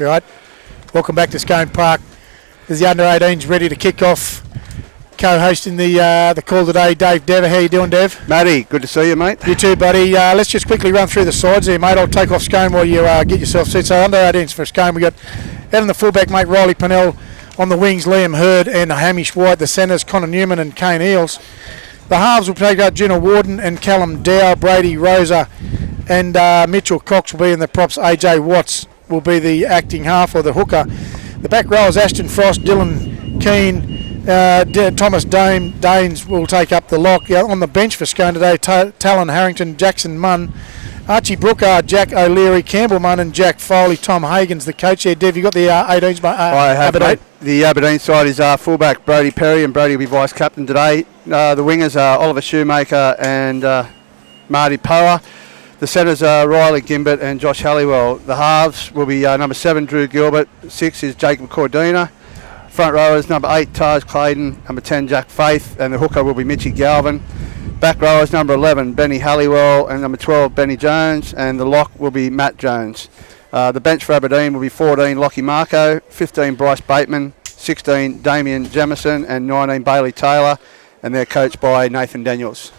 All right. Welcome back to Scone Park. There's the under-18s ready to kick off. Co-hosting the call today, Dave Dever. How you doing, Dev? Matty, good to see you, mate. You too, buddy. Let's just quickly run through the sides there, mate. I'll take off Scone while you get yourself set. So under-18s for Scone, we got out in the fullback, mate, Riley Pennell. On the wings, Liam Hurd and Hamish White. The centres, Connor Newman and Kane Eels. The halves will take out Jenna Warden and Callum Dow, Brady Rosa, and Mitchell Cox will be in the props. AJ Watts will be the acting half or the hooker. The back rowers, Ashton Frost, Dylan Keane, Thomas Daines will take up the lock. On the bench for Scone today, Talon Harrington, Jackson Munn, Archie Brooker, Jack O'Leary, Campbell Munn and Jack Foley. Tom Hagen's the coach there. Dev, you got the 18s? I have, mate. The Aberdeen side is fullback Brody Perry, and Brody will be vice-captain today. The wingers are Oliver Shoemaker and Marty Power. The centres are Riley Gimbert and Josh Halliwell. The halves will be number 7, Drew Gilbert. 6 is Jacob Cordina. Front rowers, number 8, Taj Clayton. Number 10, Jack Faith. And the hooker will be Mitchy Galvin. Back rowers, number 11, Benny Halliwell. And number 12, Benny Jones. And the lock will be Matt Jones. The bench for Aberdeen will be 14, Lockie Marco. 15, Bryce Bateman. 16, Damien Jamison. And 19, Bailey Taylor. And they're coached by Nathan Daniels.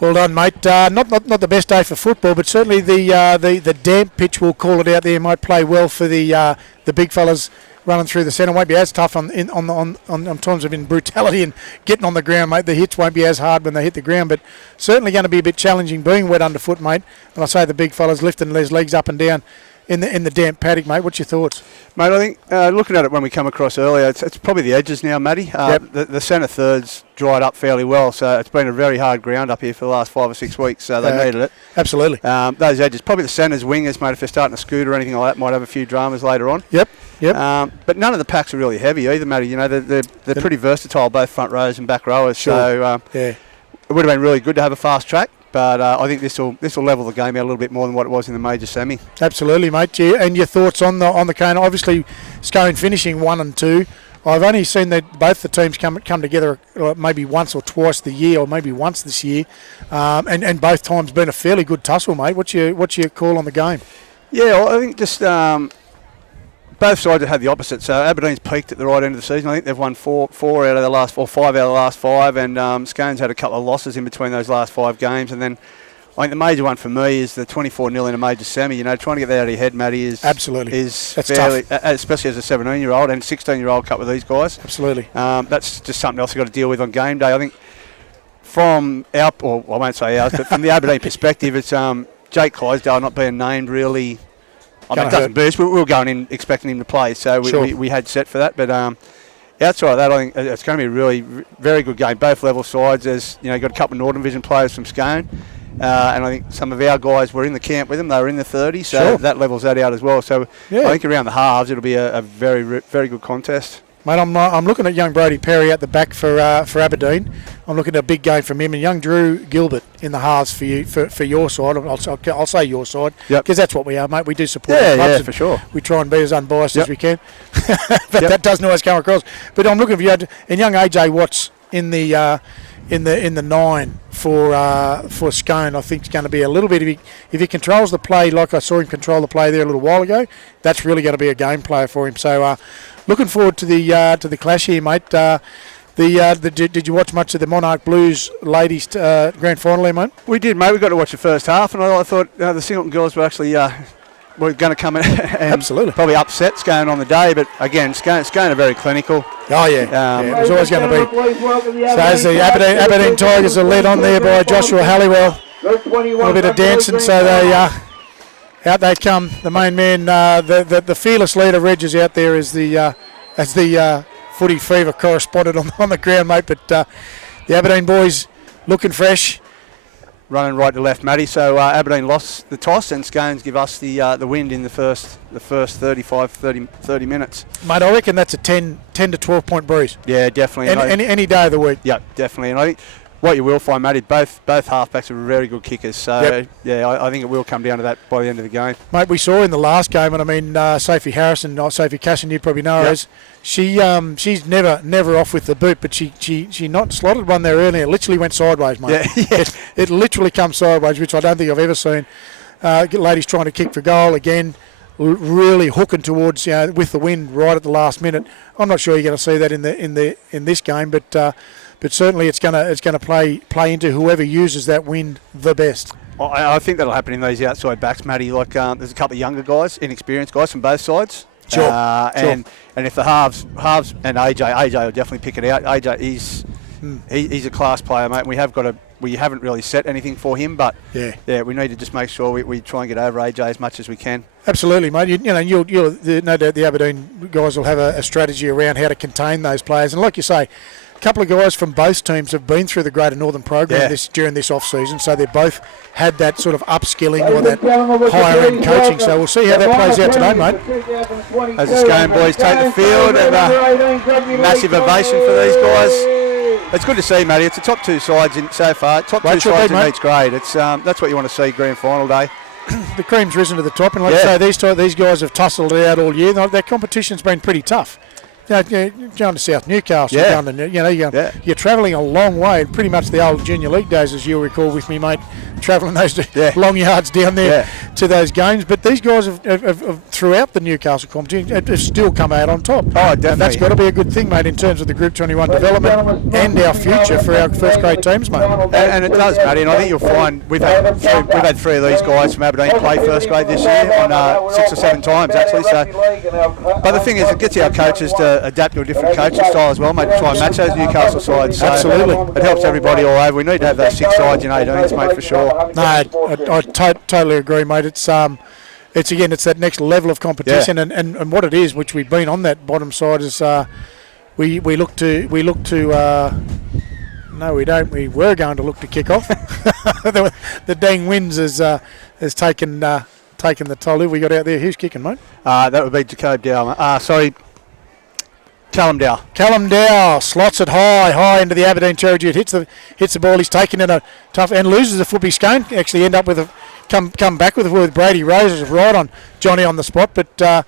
Well done, mate. Not the best day for football, but certainly the damp pitch, we'll call it out there, might play well for the big fellas running through the centre. Won't be as tough on times of in brutality and getting on the ground, mate. The hits won't be as hard when they hit the ground, but certainly going to be a bit challenging being wet underfoot, mate. And I say the big fellas lifting their legs up and down in the damp paddock, mate. What's your thoughts? Mate, I think looking at it when we come across earlier, it's probably the edges now, Matty. Yep. The centre thirds dried up fairly well, so it's been a very hard ground up here for the last 5 or 6 weeks, so they needed it. Absolutely. Those edges, probably the centres, wingers, mate, if they're starting to scoot or anything like that, might have a few dramas later on. Yep. But none of the packs are really heavy either, Matty. You know, they're pretty versatile, both front rows and back rowers. Sure. So it would have been really good to have a fast track. But I think this will level the game out a little bit more than what it was in the major semi. Absolutely, mate. Yeah, and your thoughts on the cane? Obviously, Scone finishing 1 and 2. I've only seen that both the teams come together maybe once or twice the year, or maybe once this year, and both times been a fairly good tussle, mate. What's your call on the game? Yeah, well, I think just both sides have had the opposite. So Aberdeen's peaked at the right end of the season. I think they've won 5 out of the last 5, and Scone's had a couple of losses in between those last 5 games. And then I think the major one for me is the 24-0 in a major semi. You know, trying to get that out of your head, Matty, is That's fairly tough. Especially as a 17-year-old and 16-year-old cut with these guys. Absolutely. That's just something else you've got to deal with on game day. I think from our, or I won't say ours, but from the Aberdeen perspective, it's Jake Clydesdale not being named really. I mean, it doesn't boost. We were going in expecting him to play, so we had set for that. But outside of that, I think it's going to be a really very good game. Both level sides. There's got a couple of Northern Division players from Scone, and I think some of our guys were in the camp with them. They were in the 30s, so that levels that out as well. So I think around the halves, it'll be a very very good contest. Mate, I'm looking at young Brody Perry at the back for Aberdeen. I'm looking at a big game from him, and young Drew Gilbert in the halves for you for your side. I'll say your side because that's what we are, mate. We do support our clubs, for sure. We try and be as unbiased as we can, but that doesn't always come across. But I'm looking for you and young AJ Watts in the 9 for Scone. I think it's going to be a little bit if he controls the play like I saw him control the play there a little while ago. That's really going to be a game player for him. So. Looking forward to the clash here, mate. Did you watch much of the Monarch Blues ladies grand final there, mate? We did, mate. We got to watch the first half, and I thought the Singleton girls were actually were going to come in and absolutely probably upset Scone on the day. But again, Scone are very clinical. Oh yeah, it was always going to be. So as the Aberdeen Tigers are led on there by Joshua Halliwell, a little bit of dancing, so they. Out they come, the main man, the fearless leader, Reg, is out there as the Footy Fever correspondent on the ground, mate. But the Aberdeen boys looking fresh. Running right to left, Matty. So Aberdeen lost the toss, and Scones give us the wind in the first 30 minutes. Mate, I reckon that's a 10 to 12 point breeze. Yeah, definitely. Any day of the week. Yeah, definitely. And I think what you will find, Matty, both halfbacks are very good kickers. So, I think it will come down to that by the end of the game. Mate, we saw in the last game, and I mean, Sophie Harrison, not Sophie Casson, you probably know her as, she's never off with the boot, but she not slotted one there earlier. It literally went sideways, mate. Yeah. It literally comes sideways, which I don't think I've ever seen. Ladies trying to kick for goal again. really hooking towards, with the wind right at the last minute. I'm not sure you're going to see that in this game, but certainly it's going to play into whoever uses that wind the best. I think that'll happen in those outside backs, Matty. Like there's a couple of younger guys, inexperienced guys from both sides. Sure. And if the halves and AJ will definitely pick it out. AJ he's a class player, mate. We haven't really set anything for him, but we need to just make sure we try and get over AJ as much as we can. Absolutely, mate. No doubt the Aberdeen guys will have a strategy around how to contain those players, and like you say, a couple of guys from both teams have been through the Greater Northern program during this off-season, so they've both had that sort of upskilling or that higher-end coaching. So we'll see how that plays out today, mate. As the Scone boys take the field, and massive ovation for these guys. It's good to see, Matty. It's the top two sides so far. Top two sides in each grade. It's that's what you want to see grand final day. The cream's risen to the top, and like I say, these guys have tussled it out all year. Their competition's been pretty tough. Going to South Newcastle, you're travelling a long way. Pretty much the old junior league days, as you'll recall with me, mate, travelling those long yards down there to those games. But these guys have throughout the Newcastle competition have still come out on top. Oh, definitely. And that's got to be a good thing, mate, in terms of the Group 21 development and our future for our first grade teams, mate. And it does, Matty. And I think you'll find we've had three of these guys from Aberdeen play first grade this year on 6 or 7 times actually. So, but the thing is, it gets our coaches to adapt to a different coaching style as well, mate, to try and match those Newcastle sides. So absolutely. It helps everybody all over. We need to have those 6 sides in 18s, mate, for sure. No, I totally agree, mate. It's that next level of competition, and what it is, which we've been on that bottom side, is we look to. No, we don't. We were going to look to kick off. The dang winds has taken the toll. Who we got out there? Who's kicking, mate? That would be Jacob Dow. Callum Dow. Callum Dow slots it high into the Aberdeen territory. It hits the ball. He's taken in a tough and loses the Footy Scone. Actually end up with come back with Brady Rose right on Johnny on the spot, but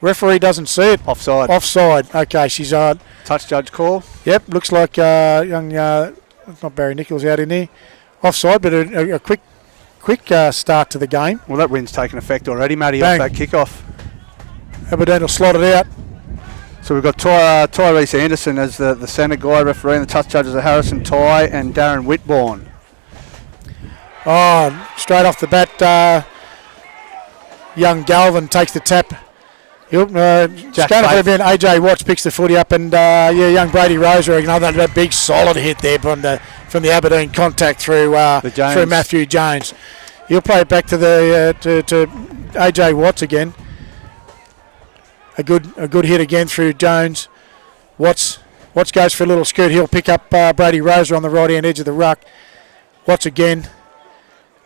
referee doesn't see it. Offside. Okay, she's touch judge call. Yep, looks like young not Barry Nichols out in there. Offside, but a quick start to the game. Well, that wind's taken effect already, Matty, off that kickoff. Aberdeen will slot it out. So we've got Tyrese Anderson as the centre guy refereeing. The touch judges are Harrison Ty and Darren Whitbourne. Oh, straight off the bat, young Galvin takes the tap. It's going to be AJ Watts picks the footy up, and young Brady Rose, another big solid hit there from the Aberdeen contact through Matthew Jones. He'll play it back to to AJ Watts again. A good hit again through Jones. Watts goes for a little scoot. He'll pick up Brady Roser on the right hand edge of the ruck. Watts again.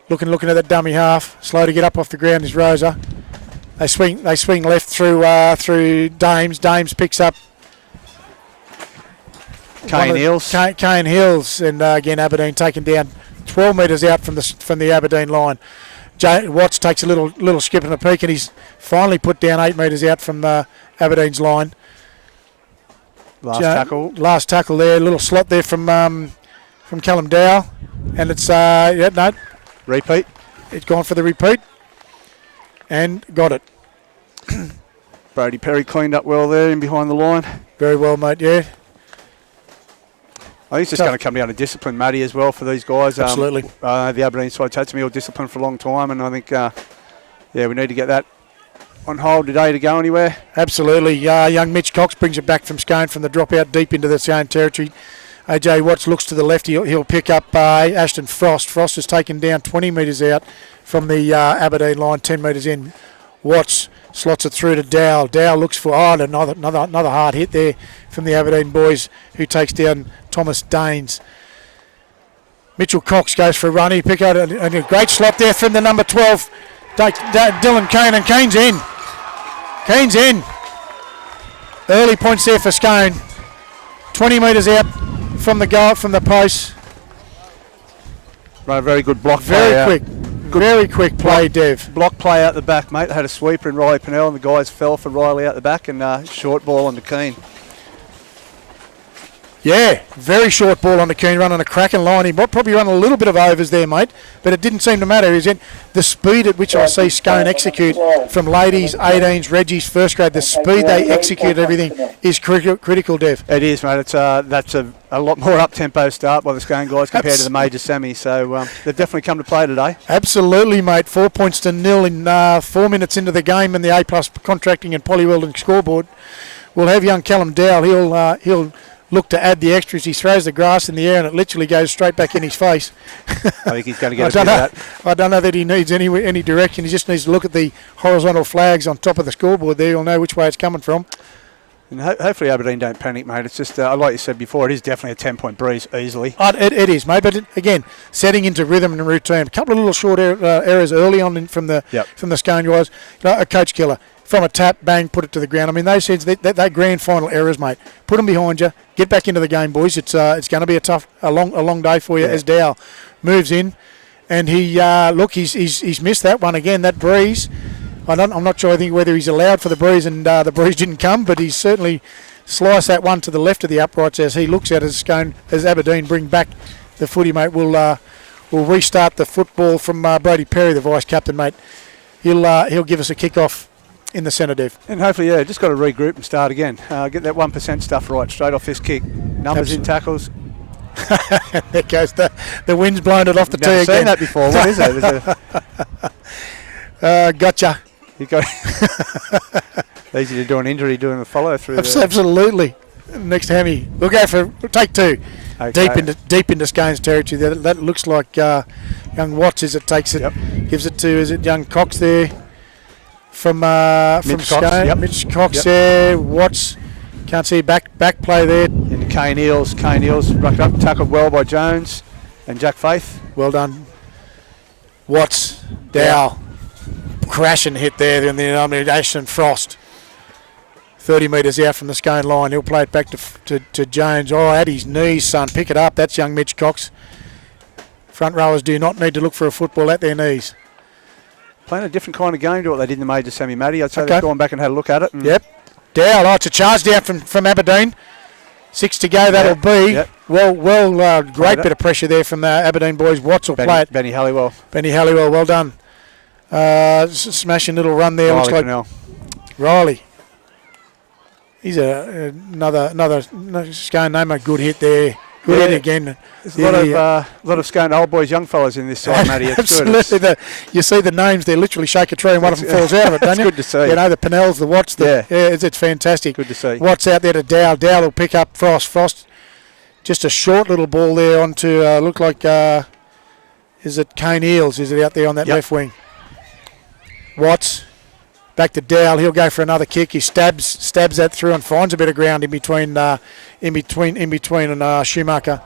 Looking at that dummy half. Slow to get up off the ground is Roser. They swing left through Dames. Dames picks up Kane Hills. Kane Hills, and again Aberdeen taken down 12 metres out from the Aberdeen line. Watts takes a little skip and a peek, and he's finally put down 8 metres out from Aberdeen's line. Last tackle there, a little slot there from Callum Dow, and it's repeat. It's gone for the repeat, and got it. Brody Perry cleaned up well there in behind the line. Very well, mate. Yeah. I think it's just going to come down to discipline, Matty, as well for these guys. Absolutely. The Aberdeen side's had some ill discipline for a long time, and I think, we need to get that on hold today to go anywhere. Absolutely. Young Mitch Cox brings it back from Scone from the dropout deep into the Scone territory. AJ Watts looks to the left. He'll pick up Ashton Frost. Frost is taken down 20 metres out from the Aberdeen line, 10 metres in. Watts slots it through to Dow. Dow looks for another hard hit there from the Aberdeen boys, who takes down Thomas Daines. Mitchell Cox goes for a run. He pick out a great slot there from the number 12, Dylan Kane, and Kane's in. Kane's in. Early points there for Scone. 20 metres out from the goal, from the post. Right, a very good block. Very quick play, Dev. Block play out the back, mate. They had a sweeper in Riley Pennell, and the guys fell for Riley out the back, and short ball on to Keane. Yeah, very short ball on the keen, running a cracking line. He might probably run a little bit of overs there, mate, but it didn't seem to matter. He's in the speed at which I see Scone execute from ladies, 18s, Reggie's first grade. The speed they execute everything is critical, Dev. It is, mate. That's a lot more up-tempo start by the Scone guys compared to the major semi, so they've definitely come to play today. Absolutely, mate. 4 points to nil in 4 minutes into the game, and the A+ contracting and Polly Weldon scoreboard. We'll have young Callum Dowell. He'll look to add the extras. He throws the grass in the air and it literally goes straight back in his face. I think he's going to get a bit of that. I don't know that he needs any direction. He just needs to look at the horizontal flags on top of the scoreboard there. He'll know which way it's coming from. And hopefully Aberdeen don't panic, mate. It's just, like you said before, it is definitely a 10-point breeze easily. It is, mate. But again, setting into rhythm and routine. A couple of little short errors early on from the Scone guys. A coach killer. From a tap, bang, put it to the ground. I mean, those things, they're grand final errors, mate. Put them behind you. Get back into the game, boys. It's going to be a long day for you as Dow moves in. And he's missed that one again, that breeze. I'm not sure, I think, whether he's allowed for the breeze and the breeze didn't come, but he's certainly sliced that one to the left of the uprights as he looks at as Aberdeen bring back the footy, mate. We'll restart the football from Brody Perry, the vice-captain, mate. He'll give us a kick-off in the centre, Dev. And hopefully, just got to regroup and start again. Get that 1% stuff right straight off this kick. Numbers in tackles. There goes the wind's blown it off the tee again. Never seen that before. What is it? Gotcha. You got easy to do an injury doing the follow through. Absolutely. Next hammy. We'll go for take two. Okay. Deep into Scone's territory. That looks like young Watts as it takes it. Yep. Gives it to, is it young Cox there? From Scone. Yep. Mitch Cox there. Watts. Can't see back play there. Into Kane Eels. Kane Eels rucked up, tackled well by Jones and Jack Faith. Well done. Watts. Dow. Crash and hit there. And then Ashton Frost. 30 metres out from the Scone line. He'll play it back to Jones. Oh, at his knees, son. Pick it up. That's young Mitch Cox. Front rowers do not need to look for a football at their knees. Playing a different kind of game to what they did in the major semi, Matty. I'd say they've gone back and had a look at it. Yep. Dow, it's a charge down from Aberdeen. 6 to go, that'll be. Yep. Well, great bit of pressure there from the Aberdeen boys. Watts will play it. Benny Halliwell, well done. Smashing little run there. Looks like Riley. He's another Scone name, a good hit there. Good hit again. There's a lot of Scone old boys, young fellas in this side, Matty. It's absolutely. Good. You see the names, they literally shake a tree and one of them falls out of it, don't you? It's good to see. You know, the Pennells, the Watts. It's fantastic. Good to see. Watts out there to Dow. Dow will pick up Frost. Frost, just a short little ball there onto, look like, is it Kane Eels? Is it out there on that left wing? Watts. Back to Dow. He'll go for another kick. He stabs that through and finds a bit of ground in between and Schumacher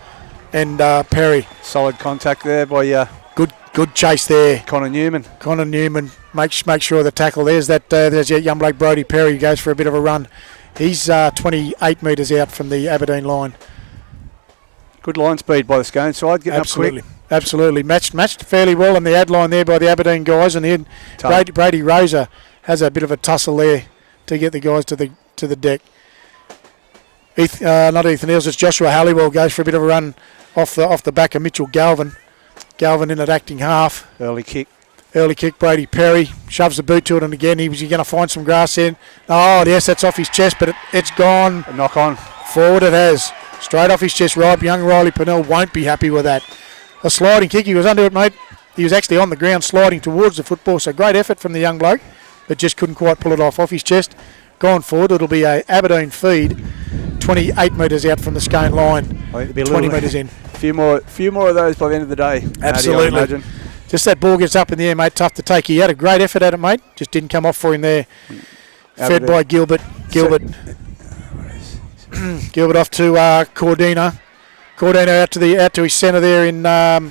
and Perry. Solid contact there by good chase there. Connor Newman make sure the tackle. There's your young bloke Brody Perry. He goes for a bit of a run. He's 28 metres out from the Aberdeen line. Good line speed by the Scone side. Getting up quick. Absolutely. Matched fairly well on the ad line there by the Aberdeen guys, and then Brady Rosa has a bit of a tussle there to get the guys to the deck. Not Ethan Eels, it's Joshua Halliwell goes for a bit of a run off the back of Mitchell Galvin. Galvin in at acting half. Early kick, Brady Perry shoves the boot to it, and again he's going to find some grass in. Oh yes, that's off his chest, but it's gone. A knock on. Forward it has. Straight off his chest. Right, young Riley Pennell won't be happy with that. A sliding kick, he was under it, mate. He was actually on the ground sliding towards the football, so great effort from the young bloke, but just couldn't quite pull it off his chest. Gone forward, it'll be a Aberdeen feed, 28 metres out from the Scone line. I think there'll be 20 metres in. A few more of those by the end of the day. Absolutely. Maddie, I imagine. Just that ball gets up in the air, mate. Tough to take. He had a great effort at it, mate. Just didn't come off for him there. Fed by Gilbert. Gilbert off to Cordina. Cordina out to his centre there in. It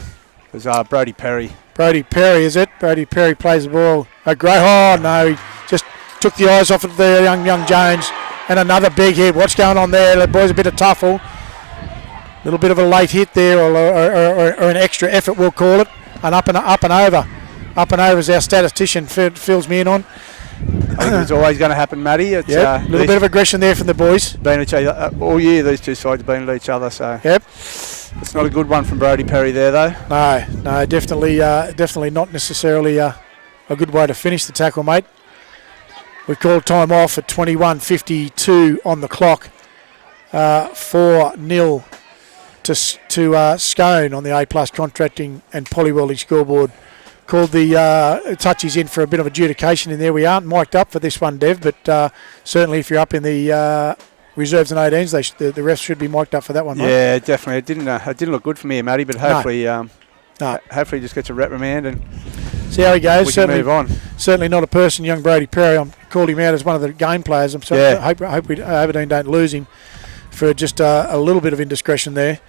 was Brody Perry. Brody Perry, is it? Brody Perry plays the ball. A great. Oh no, he just took the eyes off of the young Jones. And another big hit. What's going on there? The boys a bit of tuffle. Little bit of a late hit there, or an extra effort, we'll call it. And up and over. Up and over as our statistician fills me in on. I think it's always going to happen, Matty. It's a little bit of aggression there from the boys. Been each other all year. These two sides have been at each other, so yep. It's not a good one from Brodie Perry there, though. No, definitely not necessarily a good way to finish the tackle, mate. We called time off at 21:52 on the clock. 4-0 to Scone on the A+ Contracting and Polywelding scoreboard. Called the touchies in for a bit of adjudication in there. We aren't mic'd up for this one, Dev, but certainly if you're up in the reserves and 18s, the refs should be mic'd up for that one, mate. Yeah, definitely. It didn't look good for me, Matty, but hopefully, hopefully he just gets a reprimand and see how he goes. We can move on. Certainly not a person, young Brodie Perry. I called him out as one of the game players. I hope Aberdeen don't lose him for just a little bit of indiscretion there.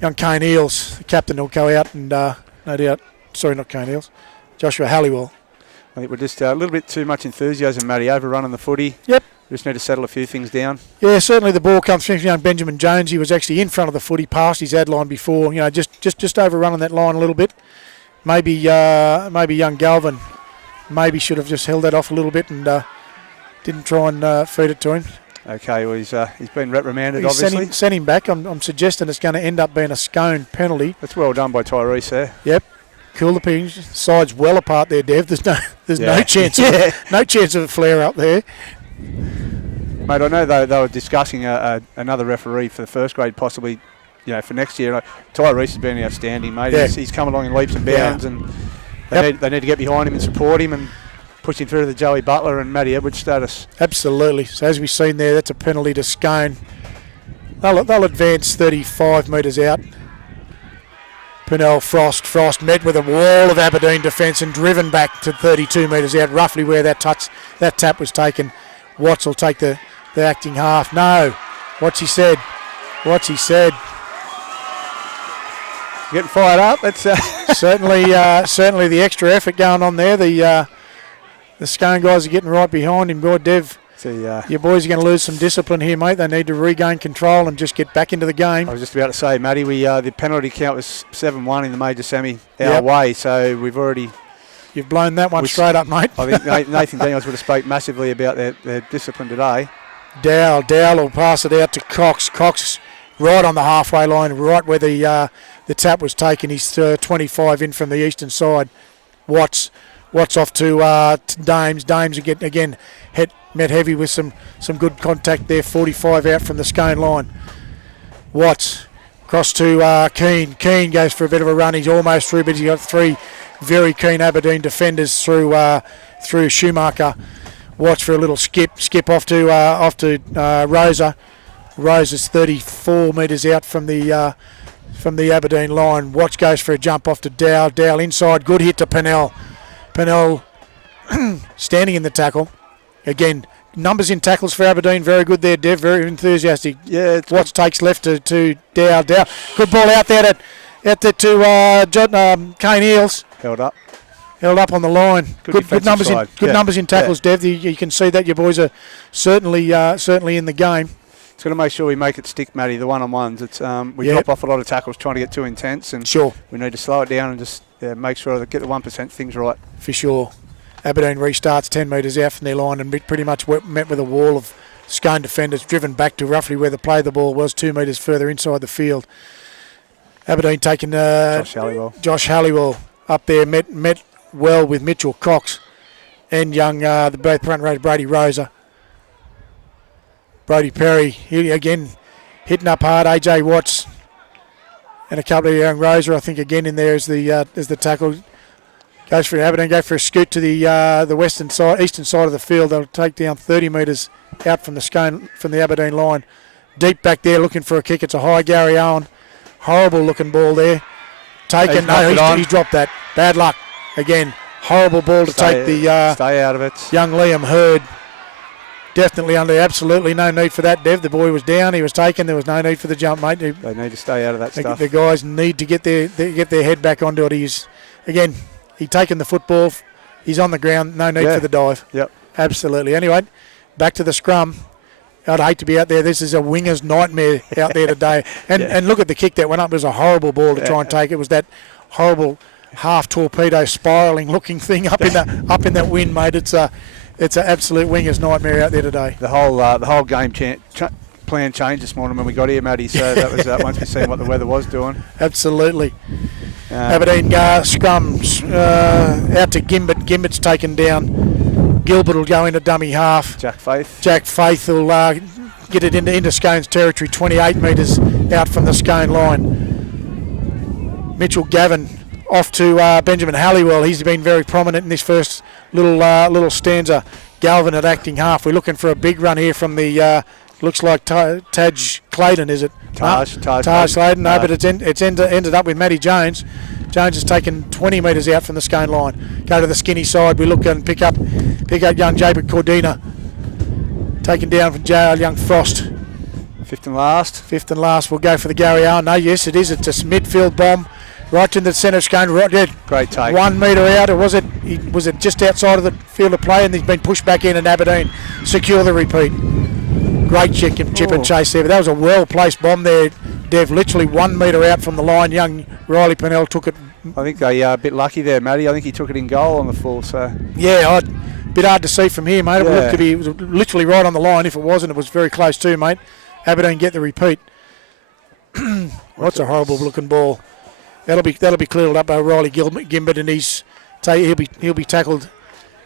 Young Kane Eales, the captain, will go out and no doubt. Sorry, not Kane Eales. Joshua Halliwell. I think we're just a little bit too much enthusiasm, Matty, overrunning the footy. Yep. We just need to settle a few things down. Yeah, certainly the ball comes from young Benjamin Jones. He was actually in front of the footy, past his ad line before. Just overrunning that line a little bit. Maybe young Galvin maybe should have just held that off a little bit and didn't try and feed it to him. Okay, well he's been reprimanded, obviously. Sent him back. I'm suggesting it's going to end up being a Scone penalty. That's well done by Tyrese there. Yep. Cool the pings. Sides well apart there, Dev. There's no chance of a flare up there. Mate, I know they were discussing another referee for the first grade, possibly, for next year. Tyrese has been outstanding, mate. Yeah. He's come along in leaps and bounds, and they need to get behind him and support him and push him through to the Joey Butler and Matty Edwards status. Absolutely. So as we've seen there, that's a penalty to Scone. They'll advance 35 metres out. Purnell Frost met with a wall of Aberdeen defence and driven back to 32 metres out, roughly where that tap was taken. Watts will take the acting half. No. What's he said? Getting fired up. That's certainly the extra effort going on there. The Scone guys are getting right behind him. Boy, Dev, your boys are going to lose some discipline here, mate. They need to regain control and just get back into the game. I was just about to say, Matty, the penalty count was 7-1 in the major semi our way, so we've already... You've blown that one straight up, mate. I think Nathan Daniels would have spoke massively about their discipline today. Dowell will pass it out to Cox. Cox right on the halfway line, right where the tap was taken. He's 25 in from the eastern side. Watts off to Dames. Dames again met heavy with some good contact there. 45 out from the Scone line. Watts across to Keane. Keane goes for a bit of a run. He's almost through, but he's got three very keen Aberdeen defenders through Schumacher. Watch for a little skip off to Rosa. Rosa's 34 metres out from the Aberdeen line. Watch goes for a jump off to Dow. Dow inside, good hit to Purnell. Purnell standing in the tackle. Again, numbers in tackles for Aberdeen, very good there, Dev, very enthusiastic. Yeah, Watch takes left to Dow. Dow, good ball out there to Kane Eales. Held up on the line. Good numbers side. Numbers in tackles, Dev. You can see that your boys are certainly in the game. It's got to make sure we make it stick, Matty. The one-on-ones. It's we drop off a lot of tackles trying to get too intense, and we need to slow it down and just make sure that get the 1% things right. For sure. Aberdeen restarts 10 metres out from their line and pretty much met with a wall of Scone defenders, driven back to roughly where the play of the ball was, 2 metres further inside the field. Aberdeen taking Josh Halliwell up there, met well with Mitchell Cox and young the both front row Brady Rosa. Brodie Perry, he again hitting up hard. AJ Watts and a couple of young Rosa, I think, again in there as the tackle. Goes for Aberdeen, go for a scoot to the western side, eastern side of the field. They'll take down 30 metres out from the Aberdeen line. Deep back there, looking for a kick. It's a high Gary Owen. Horrible looking ball there. Taken. He's dropped that. Bad luck again. Horrible ball to take the stay out of it. Young Liam Hurd. Definitely under absolutely no need for that, Dev. The boy was down. He was taken. There was no need for the jump, mate. They need to stay out of that stuff. The guys need to get their head back onto it. He's taken the football. He's on the ground. No need for the dive. Yep. Absolutely. Anyway, back to the scrum. I'd hate to be out there. This is a winger's nightmare out there today. And look at the kick that went up. It was a horrible ball to try and take. It was that horrible half torpedo spiralling looking thing up in that wind, mate. It's an absolute winger's nightmare out there today. The whole game plan changed this morning when we got here, Matty. So that was once we seen what the weather was doing. Absolutely. Aberdeen scrums out to Gimbert. Gimbert's taken down. Gilbert will go into dummy half. Jack Faith will get it into Scone's territory, 28 metres out from the Scone line. Mitchell Gavin off to Benjamin Halliwell. He's been very prominent in this first little stanza. Galvin at acting half. We're looking for a big run here from the looks like Taj Clayton, is it? Taj Clayton. No, but it's ended up with Matty Jones. Jones has taken 20 metres out from the Scone line. Go to the skinny side. We look and pick up young Jacob Cordina. Taken down from young Frost. Fifth and last. We'll go for the Gary Allen. No, yes, it is. It's a midfield bomb. Right to the centre Scone. Right, great take. 1 metre out. Or was it just outside of the field of play, and he's been pushed back in, and Aberdeen secure the repeat. Great chip and chase there. But that was a well-placed bomb there, Dev. Literally 1 metre out from the line. Young Riley Pennell took it. I think they a bit lucky there, Matty. I think he took it in goal on the full. So yeah, a bit hard to see from here, mate. It was literally right on the line. If it wasn't, it was very close too, mate. Aberdeen get the repeat. What's a horrible looking ball. That'll be cleared up by Riley Gimbert, and he'll be tackled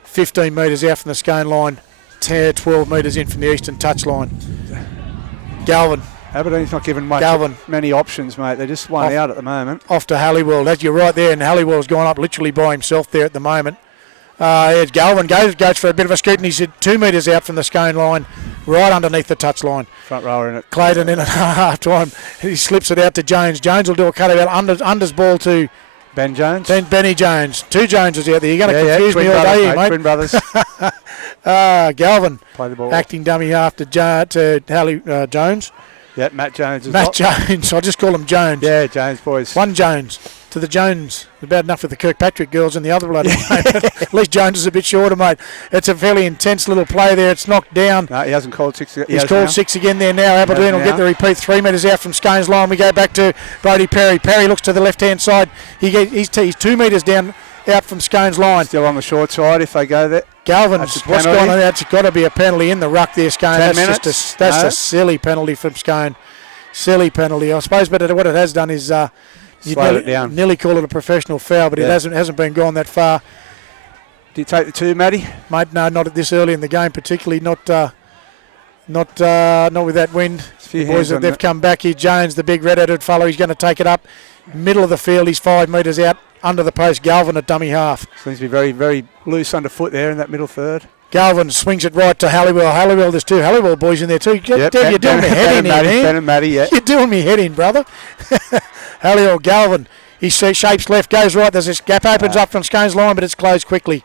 15 metres out from the Scone line. 12 metres in from the eastern touchline. Galvin. Aberdeen's not given many options, mate. They're just one out at the moment. Off to Halliwell. You're right there, and Halliwell's gone up literally by himself there at the moment. Galvin goes for a bit of a scoot, and he's 2 metres out from the Scone line, right underneath the touchline. Front rower in it. Clayton in at half time. He slips it out to Jones. Jones will do a cutout unders ball to Ben Jones. Benny Jones. 2 Joneses out there. You're going to confuse me all day, mate. Twin brothers. Galvin play the ball. Acting dummy half to Jones. Yeah, Matt Jones. Jones. I just call him Jones. Yeah, Jones boys. One Jones to the Jones. About enough with the Kirkpatrick girls and the other bloody mate. At least Jones is a bit shorter, mate. It's a fairly intense little play there. It's knocked down. No, he hasn't called 6 yet. He's called 6 again there now. Aberdeen will get the repeat. 3 metres out from Scone's line. We go back to Brodie Perry. Perry looks to the left-hand side. He's 2 metres down out from Scone's line. Still on the short side if they go there. Galvin, what's going on? That's got to be a penalty in the ruck there, Scone. That's a silly penalty from Scone. Silly penalty, I suppose. But what it has done is nearly call it a professional foul, but it hasn't been gone that far. Do you take the 2, Matty? Mate, no, not at this early in the game, particularly not with that wind. The boys they've come back here. Jones, the big red-headed fellow, he's going to take it up. Middle of the field, he's 5 metres out under the post. Galvin at dummy half. Seems to be very, very loose underfoot there in that middle third. Galvin swings it right to Halliwell. There's 2 Halliwell boys in there too. You're doing me head in here, man. Ben and Matty, yeah. You're doing me head in, brother. Halliwell, Galvin. He shapes left, goes right. There's this gap opens up from Scone's line, but it's closed quickly.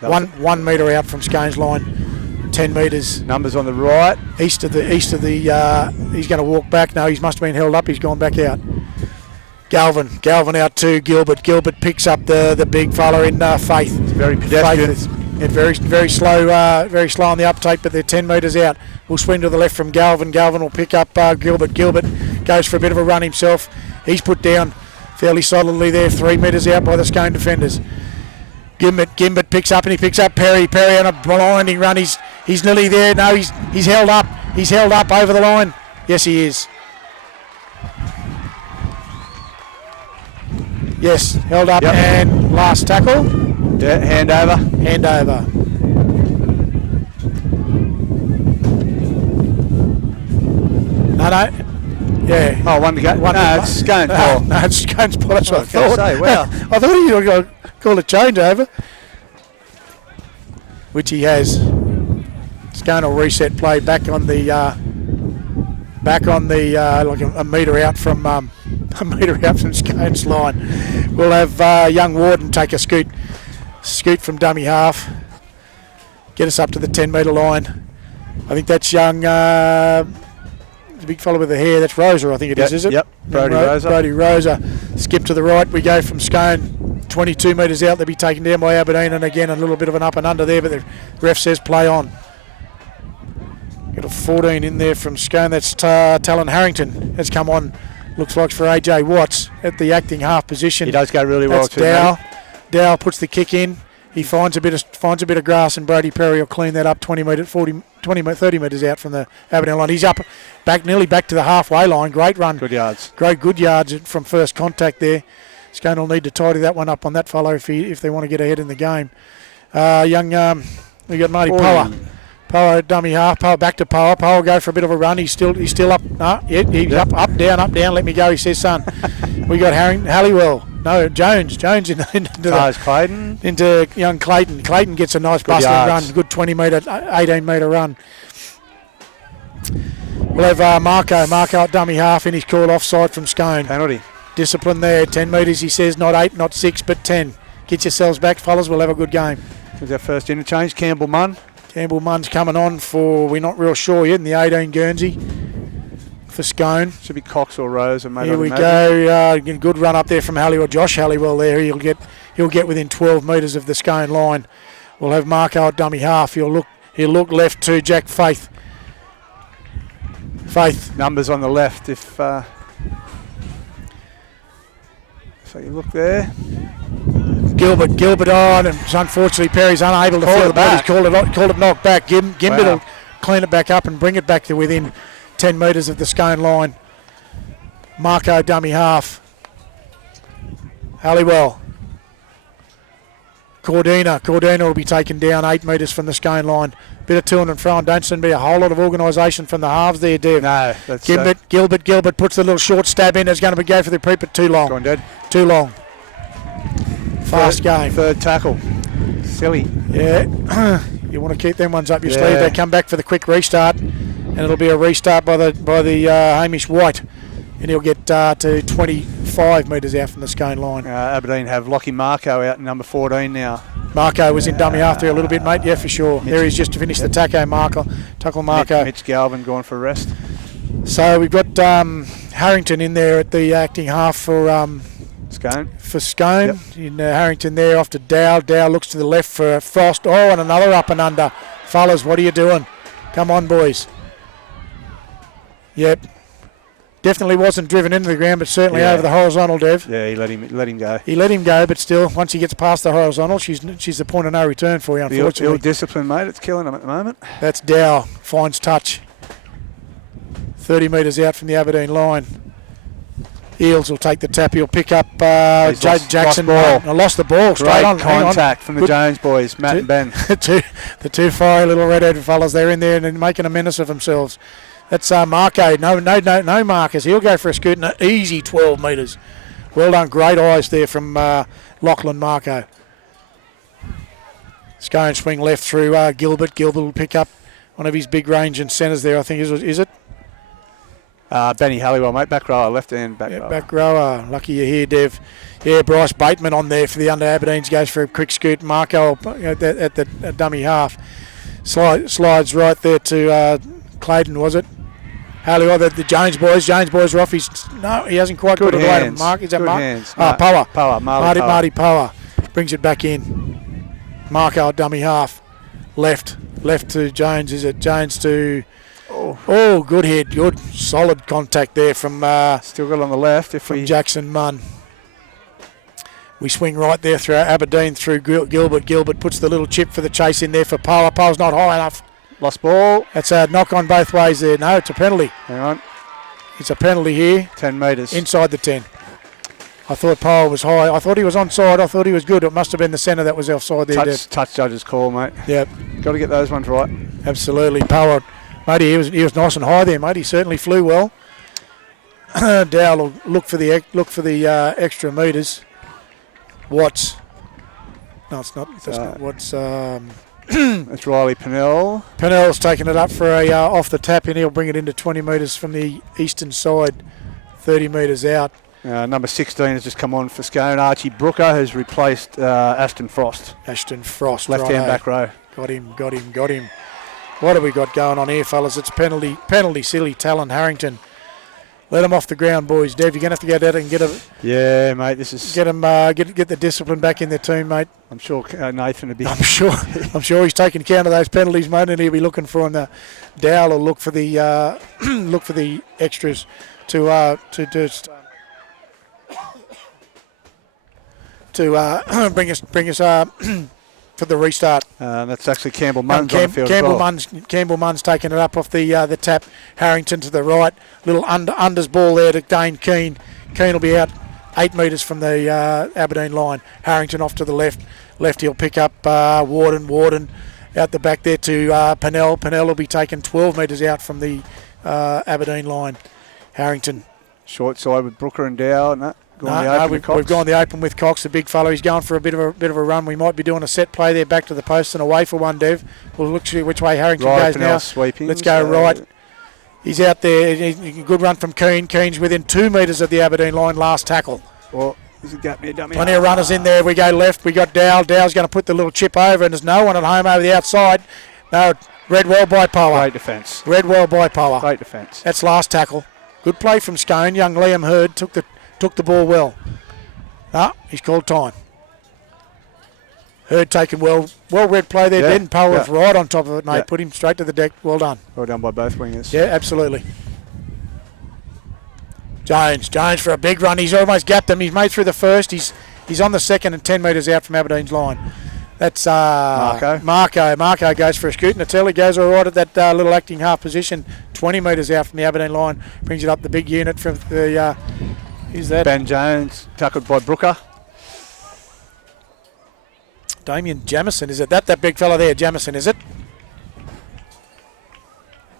1 metre out from Scone's line. 10 metres. Numbers on the right. East of the. He's going to walk back. No, he must have been held up. He's gone back out. Galvin out to Gilbert. Gilbert picks up the big fella in Faith. It's very pedestrian. Very slow on the uptake, but they're 10 metres out. We'll swing to the left from Galvin. Galvin will pick up Gilbert. Gilbert goes for a bit of a run himself. He's put down fairly solidly there, 3 metres out by the Scone defenders. Gimbert picks up, and he picks up Perry. Perry on a blinding run. He's nearly there. No, he's held up. He's held up over the line. Yes, he is. Yes, held up, and last tackle. Yeah, hand over. No. Yeah. Oh, one to go. It's Scone's ball. No, it's Scone's ball. That's what I thought. Wow. I thought he was going to call a change over. Which he has. Scone will reset play back on the like a metre out from Scone's line. We'll have young Warden take a scoot from dummy half, get us up to the 10 metre line. I think that's young, the big fellow with the hair. That's Rosa, I think it is it? Yep. Brodie Rosa. Skip to the right. We go from Scone 22 metres out. They'll be taken down by Aberdeen, and again a little bit of an up and under there, but the ref says play on. Got a 14 in there from Scone. That's Talon Harrington has come on. Looks like for AJ Watts at the acting half position. He does go really well too. Dow puts the kick in. He finds a bit of grass, and Brody Perry will clean that up 30 metres out from the Aberdeen line. He's up, nearly back to the halfway line. Great run. Good yards. Good yards from first contact there. Scone will need to tidy that one up on that fellow if they want to get ahead in the game. We got Marty Power. Power dummy half. Power back to Power. Power will go for a bit of a run. He's still up. No, he's up, down. Let me go. He says, son. We got Halliwell. No, Jones Clayton. Into young Clayton. Clayton gets a nice busting run. Good 20 metre, 18 metre run. We'll have Marco at dummy half in his call offside from Scone. Penalty. Discipline there. 10 metres, he says, not 8, not 6, but 10. Get yourselves back, fellas. We'll have a good game. Here's our first interchange. Campbell Munn. Campbell Munn's coming on for, we're not real sure yet, in the 18 Guernsey for Scone. Should be Cox or Rose. Here we go. Good run up there from Halliwell. Josh Halliwell there. He'll get within 12 metres of the Scone line. We'll have Marco at dummy half. He'll look left to Jack Faith. Numbers on the left. So you look there. Gilbert on, and unfortunately Perry's unable to feel the ball. He's called it knocked back. Gimbitt will clean it back up and bring it back to within 10 metres of the Scone line. Marco dummy half. Halliwell. Cordina will be taken down 8 metres from the Scone line. Bit of to and fro, and don't seem to be a whole lot of organisation from the halves there, Dev. No, that's Gilbert puts the little short stab in. It's going to go for the preep, but too long. Go on, Dad. Too long. Fast game. Third tackle. Silly. Yeah. You want to keep them ones up your sleeve. They come back for the quick restart, and it'll be a restart by the Hamish White, and he'll get to 25 metres out from the Scone line. Aberdeen have Lockie Marco out in number 14 now. Marco was in dummy half there a little bit, mate. Yeah, for sure. There he's just to finish the tackle Marco. Mitch Galvin going for a rest. So we've got Harrington in there at the acting half for Scone. Yep. In Harrington there off to Dow. Dow looks to the left for Frost. Oh, and another up and under. Fellas, what are you doing? Come on, boys. Yep. Definitely wasn't driven into the ground, but certainly over the horizontal, Dev. Yeah, he let him go. He let him go, but still, once he gets past the horizontal, she's the point of no return for you, unfortunately. Ill discipline, mate. It's killing him at the moment. That's Dow. Finds touch. 30 metres out from the Aberdeen line. Eels will take the tap. He'll pick up Jaden Jackson. Lost the ball. Straight on. Contact from the Jones boys, Matt and Ben. The two fiery little red-headed fellas. They're in there and making a menace of themselves. That's Marco. No markers. He'll go for a scoot and an easy 12 metres. Well done. Great eyes there from Lachlan Marco. Scone swing left through Gilbert. Gilbert will pick up one of his big range and centres there, I think. Is it? Benny Halliwell, mate. Back rower, left hand back rower. Back rower. Lucky you're here, Dev. Yeah, Bryce Bateman on there for the under Aberdeens. Goes for a quick scoot. Marco at the dummy half. Slides right there to Clayton, was it? Halliwell, the Jones boys. Jones boys are off. He hasn't quite got it right. Mark, is that Mark? Hands. Power. Marty Power. Brings it back in. Marco at dummy half. Left to Jones. Is it Jones to... Oh, good head. Good. Solid contact there from... Still got it on the left. From Jackson Munn. We swing right there through Aberdeen, through Gilbert. Gilbert puts the little chip for the chase in there for Power. Power's not high enough. Lost ball. That's a knock on both ways there. No, it's a penalty. Hang on. It's a penalty here. 10 metres. Inside the 10. I thought Power was high. I thought he was onside. I thought he was good. It must have been the centre that was offside there. Touch judge's call, mate. Yep. Got to get those ones right. Absolutely. Power, mate, he was nice and high there, mate. He certainly flew well. Dow will look for the extra metres. Watts. No, it's not. That's not Watts. It's Riley Pennell. Pennell's taking it up for a off the tap, and he'll bring it into 20 metres from the eastern side, 30 metres out. Number 16 has just come on for Scone. Archie Brooker has replaced Ashton Frost. Left-hand back row. Got him. What have we got going on here, fellas? It's penalty, silly Talon Harrington. Let them off the ground, boys. Dev, you're going to have to go down and get a... Yeah, mate, this is... Get them, get the discipline back in their team, mate. I'm sure Nathan will be... I'm sure he's taking count of those penalties, mate, and he'll be looking for them. Dowell will look for the look for the extras to bring us for the restart. That's actually Campbell Munn's on the field as well. Campbell Munn's taking it up off the tap. Harrington to the right. Little unders ball there to Dane Keane. Keane will be out 8 metres from the Aberdeen line. Harrington off to the left. Left he'll pick up Warden out the back there to Pennell. Pennell will be taken 12 metres out from the Aberdeen line. Harrington. Short side with Brooker and Dow and that. We've gone the open with Cox, the big fellow. He's going for a bit of a run. We might be doing a set play there, back to the post and away for one, Dev. We'll look see which way Harrington goes now. Sweeping, let's go right. He's out there. Good run from Keane. Keane's within 2 metres of the Aberdeen line. Last tackle. Well, there's a gap near dummy. Plenty of runners in there. We go left. We got Dow. Dow's going to put the little chip over, and there's no one at home over the outside. No, Redwell by Power. Great defence. Redwell by Power. Great defence. That's last tackle. Good play from Scone. Young Liam Hurd took the ball well. He's called time. Hurd taken well read play there. Then Power was right on top of it, mate. Put him straight to the deck. Well done. Well done by both wingers. Yeah, absolutely. Jones for a big run. He's almost gapped him. He's made through the first. He's on the second and 10 metres out from Aberdeen's line. That's Marco. Marco goes for a scoot. Natelli goes all right at that little acting half position. 20 metres out from the Aberdeen line. Brings it up the big unit from the... who's that? Ben Jones, tackled by Brooker. Damien Jamison, is it? That big fella there, Jamison, is it?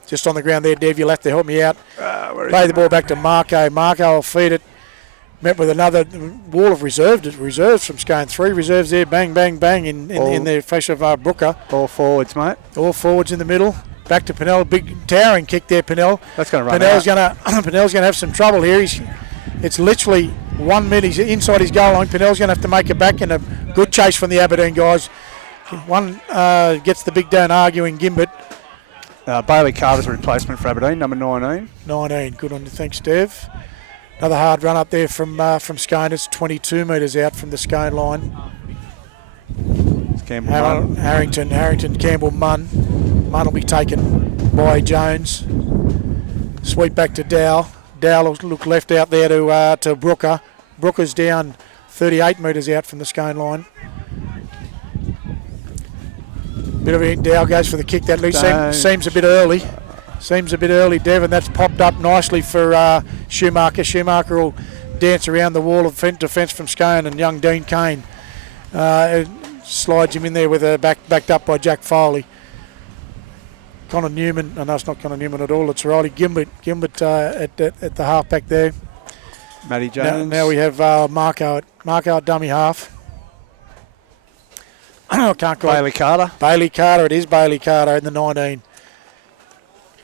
Just on the ground there, Dev, you'll have to help me out. Play the ball back to Marco. Marco will feed it. Met with another wall of reserves from Scone. 3 reserves there, bang, bang, bang in the face of Brooker. All forwards, mate. All forwards in the middle. Back to Pennell. Big towering kick there, Pennell. That's going to run out. Pennell's going to have some trouble here. It's literally 1 minute. He's inside his goal line. Pennell's going to have to make it back in a good chase from the Aberdeen guys. One gets the big down arguing Gimbert. Bailey Carter's a replacement for Aberdeen, number 19. 19. Good on you. Thanks, Dev. Another hard run up there from Scone. It's 22 metres out from the Scone line. It's Campbell Harrington, Campbell Munn. Munn will be taken by Jones. Sweep back to Dow. Dow will look left out there to Brooker. Brooker's down 38 metres out from the Scone line. Bit of a Dow goes for the kick. That seems a bit early. Seems a bit early, Devon. That's popped up nicely for Schumacher. Schumacher will dance around the wall of defence from Scone, and young Dean Kane slides him in there with a backed up by Jack Foley. Connor Newman. Oh, no, it's not Connor Newman at all. It's Riley Gimbert at the half-back there. Matty Jones. Now we have Marco at dummy half. I can't quite. Bailey Carter. Bailey Carter. It is Bailey Carter in the 19.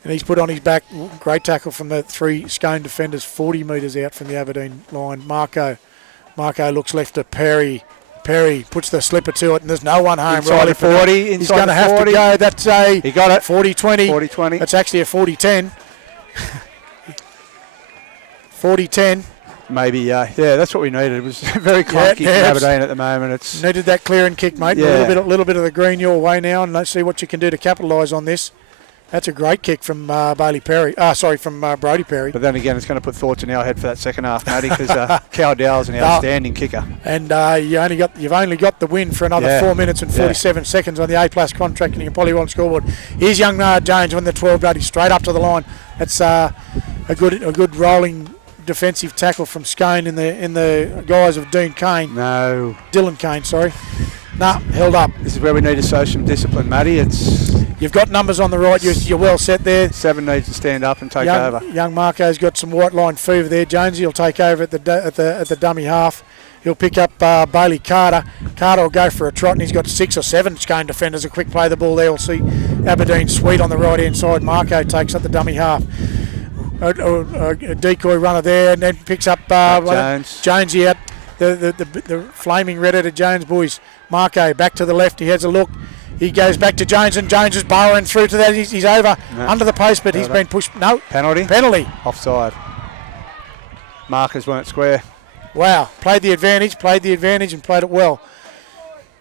And he's put on his back. Great tackle from the 3 Scone defenders, 40 metres out from the Aberdeen line. Marco looks left to Perry. Perry puts the slipper to it, and there's no one home. Inside the 40. He's going to have to go. That's a he got it. 40-20. 40-20. That's actually a 40-10. 40-10. Maybe, that's what we needed. It was very clunky from Aberdeen at the moment. It's needed that clear and kick, mate. Yeah. A little bit of the green your way now, and let's see what you can do to capitalise on this. That's a great kick from Brody Perry. But then again, it's going to put thoughts in our head for that second half, Matty, because Cowdell's an outstanding kicker. And you've only got the win for another 4 minutes and 47 seconds on the A+ contract, and you can probably want scoreboard. Here's young Jones on the 12, Brady, straight up to the line. That's a good rolling defensive tackle from Scone in the guise of Dylan Kane, sorry. Held up. This is where we need to show some discipline, Matty. You've got numbers on the right. You're well set there. 7 needs to stand up and take over. Young Marco's got some white line fever there. Jonesy will take over at the dummy half. He'll pick up Bailey Carter. Carter will go for a trot, and he's got 6 or 7 Scone defenders. A quick play the ball there. We'll see Aberdeen sweet on the right hand side. Marco takes up the dummy half. A decoy runner there, and then picks up Jonesy out. The flaming red-headed Jones boys. Marco back to the left. He has a look. He goes back to Jones, and Jones is burrowing through to that. He's over under the post, but he's been pushed. No. Penalty. Offside. Markers weren't square. Wow. Played the advantage, and played it well.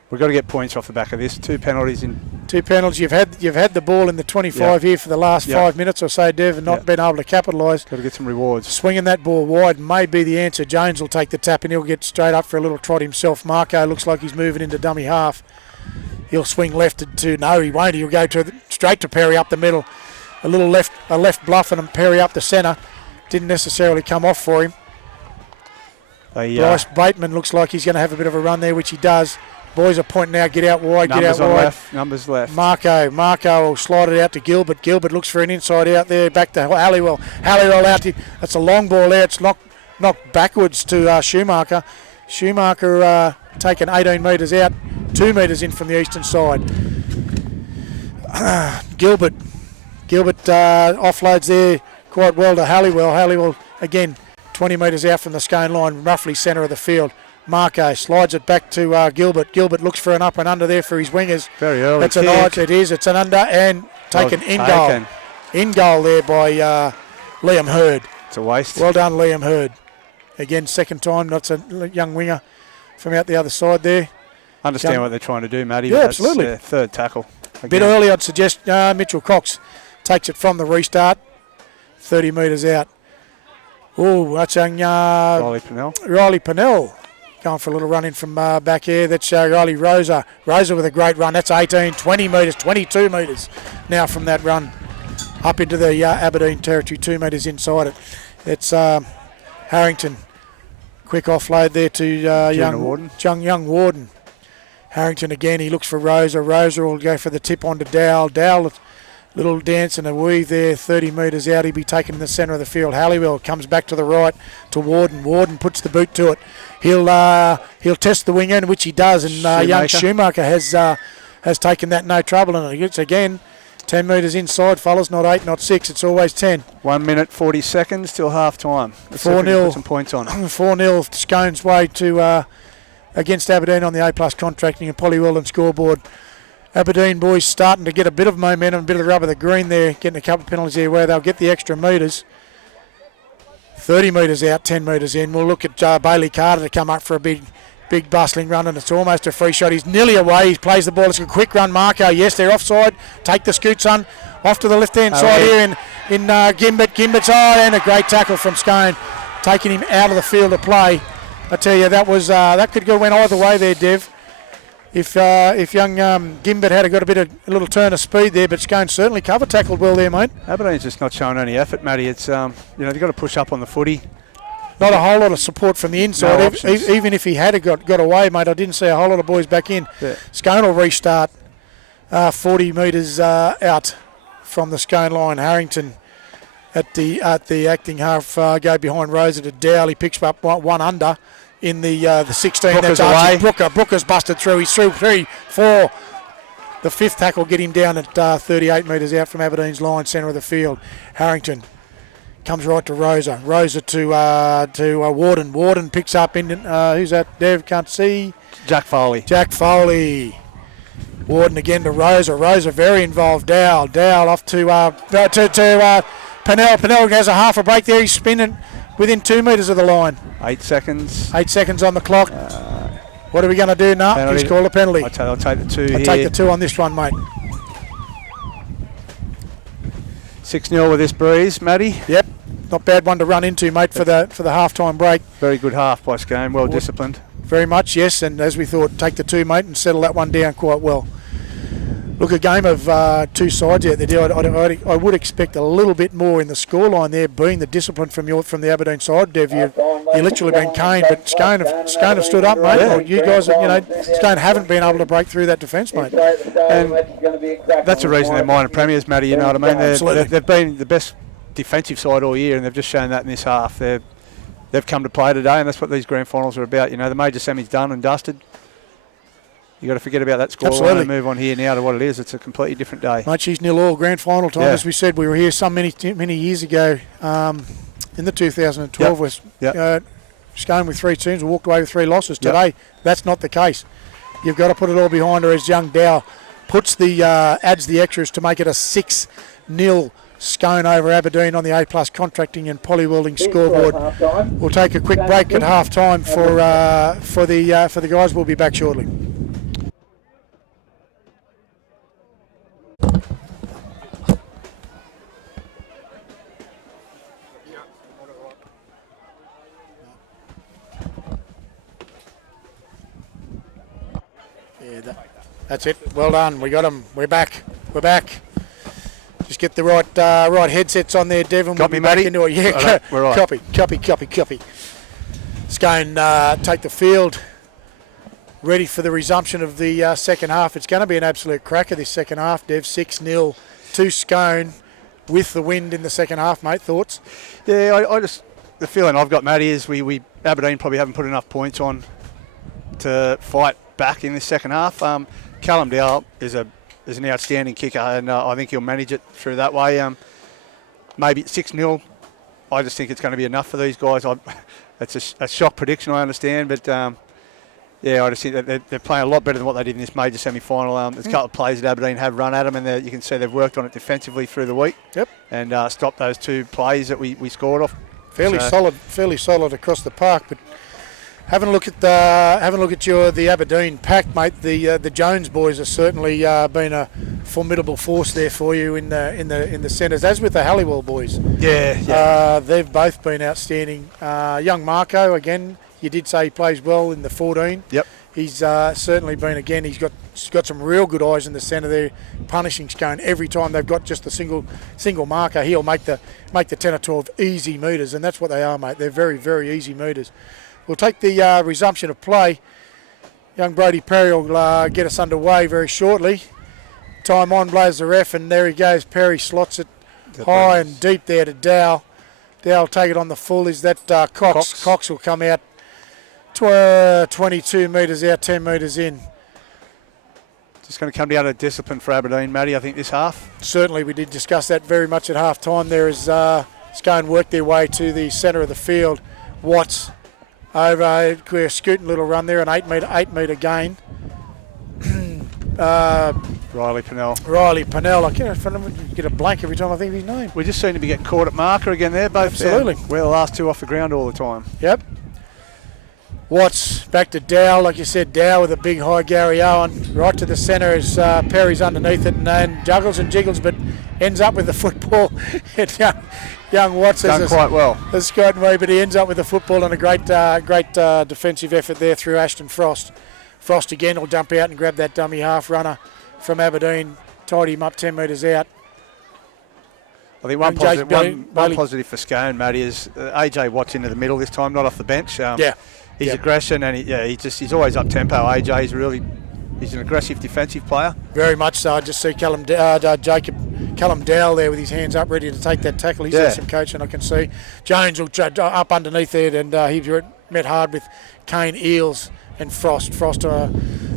We've got to get points off the back of this. 2 penalties in. 2 penalties. You've had the ball in the 25 here for the last 5 minutes or so, Dev, and not been able to capitalise. Got to get some rewards. Swinging that ball wide may be the answer. Jones will take the tap, and he'll get straight up for a little trot himself. Marco looks like he's moving into dummy half. He'll swing left to, no, he won't. He'll go straight to Perry up the middle. A left bluff and Perry up the centre. Didn't necessarily come off for him. Bryce Bateman looks like he's going to have a bit of a run there, which he does. Boys are pointing out, get out wide, get out wide. Numbers left. Marco will slide it out to Gilbert. Gilbert looks for an inside out there, back to Halliwell. Halliwell out. That's a long ball out. It's knocked backwards to Schumacher. Schumacher taken 18 metres out, 2 metres in from the eastern side. Gilbert offloads there quite well to Halliwell. Halliwell, again, 20 metres out from the scone line, roughly centre of the field. Marco slides it back to Gilbert. Gilbert looks for an up and under there for his wingers. Very early. That's an odd. It is. It's an under and taken in goal. In goal there by Liam Hurd. It's a waste. Well done, Liam Hurd. Again, second time. That's a young winger from out the other side there. Understand what they're trying to do, Matty. Yeah, absolutely. That's their third tackle. A bit early, I'd suggest Mitchell Cox takes it from the restart. 30 metres out. Oh, that's young Riley Pennell. Going for a little run in from back here. That's Riley Rosa. Rosa with a great run. That's 18, 20 metres, 22 metres now from that run up into the Aberdeen territory, 2 metres inside it. It's Harrington. Quick offload there to young Warden. Harrington again, he looks for Rosa. Rosa will go for the tip onto Dowell. Dowell, little dance and a weave there, 30 metres out. He'll be taken in the centre of the field. Halliwell comes back to the right to Warden. Warden puts the boot to it. He'll test the wing end, which he does, and young Schumacher has taken that no trouble. And it's again 10 metres inside, fellas, not 8, not 6. It's always 10. 1 minute 40 seconds till half time. 4-0. Put some points on. 4-0 Scones way to against Aberdeen on the A+ contracting and Polly Weldon scoreboard. Aberdeen boys starting to get a bit of momentum, a bit of the rub of the green there, getting a couple of penalties there where they'll get the extra metres. 30 metres out, 10 metres in. We'll look at Bailey Carter to come up for a big bustling run, and it's almost a free shot. He's nearly away. He plays the ball. It's a quick run. Marco, yes, they're offside. Take the scoot, son. Off to the left-hand side here in Gimbert. Gimbert's and a great tackle from Scone, taking him out of the field of play. I tell you, that was that could go went either way there, Dev. If young Gimbert had got a little turn of speed there, but Scone certainly cover tackled well there, mate. Aberdeen's just not showing any effort, Matty. It's they've got to push up on the footy. Not a whole lot of support from the inside. No even if he had got away, mate, I didn't see a whole lot of boys back in. Yeah. Scone will restart 40 metres out from the Scone line. Harrington at the acting half go behind Rosa to Dowell. He picks up one under in the 16. Brooker's That's Archie away. Brooker's busted through. He's through 3, 4. The fifth tackle get him down at 38 metres out from Aberdeen's line, centre of the field. Harrington comes right to Rosa. Rosa to Warden. Warden picks up in. Who's that? Dev can't see. Jack Foley. Warden again to Rosa. Rosa very involved. Dowell off to Pennell. Pennell has a half a break there. He's spinning within 2 metres of the line. 8 seconds. 8 seconds on the clock. What are we going to do now? Penalty. He's called a penalty. I'll take the 2 I'll here. take the 2 on this one, mate. 6-0 with this breeze, Matty. Yep. Not bad one to run into, mate, for the half-time break. Very good half by Scone. Well disciplined. Very much, yes. And as we thought, take the 2, mate, and settle that one down quite well. Look, a game of 2 sides out there. I would expect a little bit more in the scoreline there, being the discipline from the Aberdeen side. Dev, you literally been caned, but Scone have stood up, mate. Yeah. Well, you guys, Scone haven't been able to break through that defence, mate. And that's the reason they're minor premiers, Matty. You know what I mean? They've been the best defensive side all year, and they've just shown that in this half. They've come to play today, and that's what these grand finals are about. You know, the major semi's done and dusted. You've got to forget about that scoreline and move on here now to what it is. It's a completely different day. Mate, she's 0-all grand final time. Yeah. As we said, we were here many years ago in the 2012 West. Scone with 3 teams, we walked away with 3 losses. Today, that's not the case. You've got to put it all behind her as young Dow adds the extras to make it a 6-0 Scone over Aberdeen on the A+ contracting and Polly Welding scoreboard. We'll take a quick break at half time for the guys. We'll be back shortly. That's it. Well done. We got them. We're back. We're back. Just get the right headsets on there, Devon. Got me, Matty? Into it. Yeah, we're right. Copy. Scone take the field. Ready for the resumption of the second half. It's going to be an absolute cracker this second half, Dev. 6-0 to Scone with the wind in the second half, mate. Thoughts? Yeah, I just the feeling I've got, Matty, is we Aberdeen probably haven't put enough points on to fight back in this second half. Callum Dowell is an outstanding kicker, and I think he'll manage it through that way. Maybe 6-0. I just think it's going to be enough for these guys. It's a shock prediction, I understand, but yeah, I just think that they're playing a lot better than what they did in this major semi-final. There's a couple of plays that Aberdeen have run at them, and you can see they've worked on it defensively through the week. Yep. And stopped those 2 plays that we scored off. Fairly solid across the park, but having a look at the Aberdeen pack, mate. The Jones boys have certainly been a formidable force there for you in the centres, as with the Halliwell boys. Yeah. They've both been outstanding. Young Marco, again, you did say he plays well in the 14. Yep. He's certainly been, again, he's got some real good eyes in the centre there, punishing Scone every time they've got just a single marker. He'll make the 10 or 12 easy metres, and that's what they are, mate. They're very, very easy metres. We'll take the resumption of play. Young Brody Perry will get us underway very shortly. Time on, blows the ref, and there he goes. Perry slots it high and deep there to Dow. Dow will take it on the full. Is that Cox? Cox will come out 22 metres out, 10 metres in. Just going to come down to discipline for Aberdeen, Matty, I think, this half. Certainly, we did discuss that very much at half time. There is Scone work their way to the centre of the field. Watts over a scooting little run there, an 8 metre gain. Riley Pennell. I get a blank every time I think of his name. We just seem to be getting caught at marker again there, both. Absolutely. We're the last 2 off the ground all the time. Yep. Watts back to Dow, like you said, Dow with a big high Gary Owen. Right to the centre as Perry's underneath it and juggles and jiggles, but ends up with the football. Young Watts done quite well. Has gotten away, but he ends up with the football and a great defensive effort there through Ashton Frost. Frost again will jump out and grab that dummy half runner from Aberdeen, tied him up 10 metres out. I think one positive for Scone, Matty, is AJ Watts into the middle this time, not off the bench. His aggression, and he's always up tempo. AJ he's an aggressive defensive player. Very much so. I just see Callum Dowell there with his hands up, ready to take that tackle. He's had some coaching, I can see. Jones will up underneath there, and he met hard with Kane, Eels, and Frost.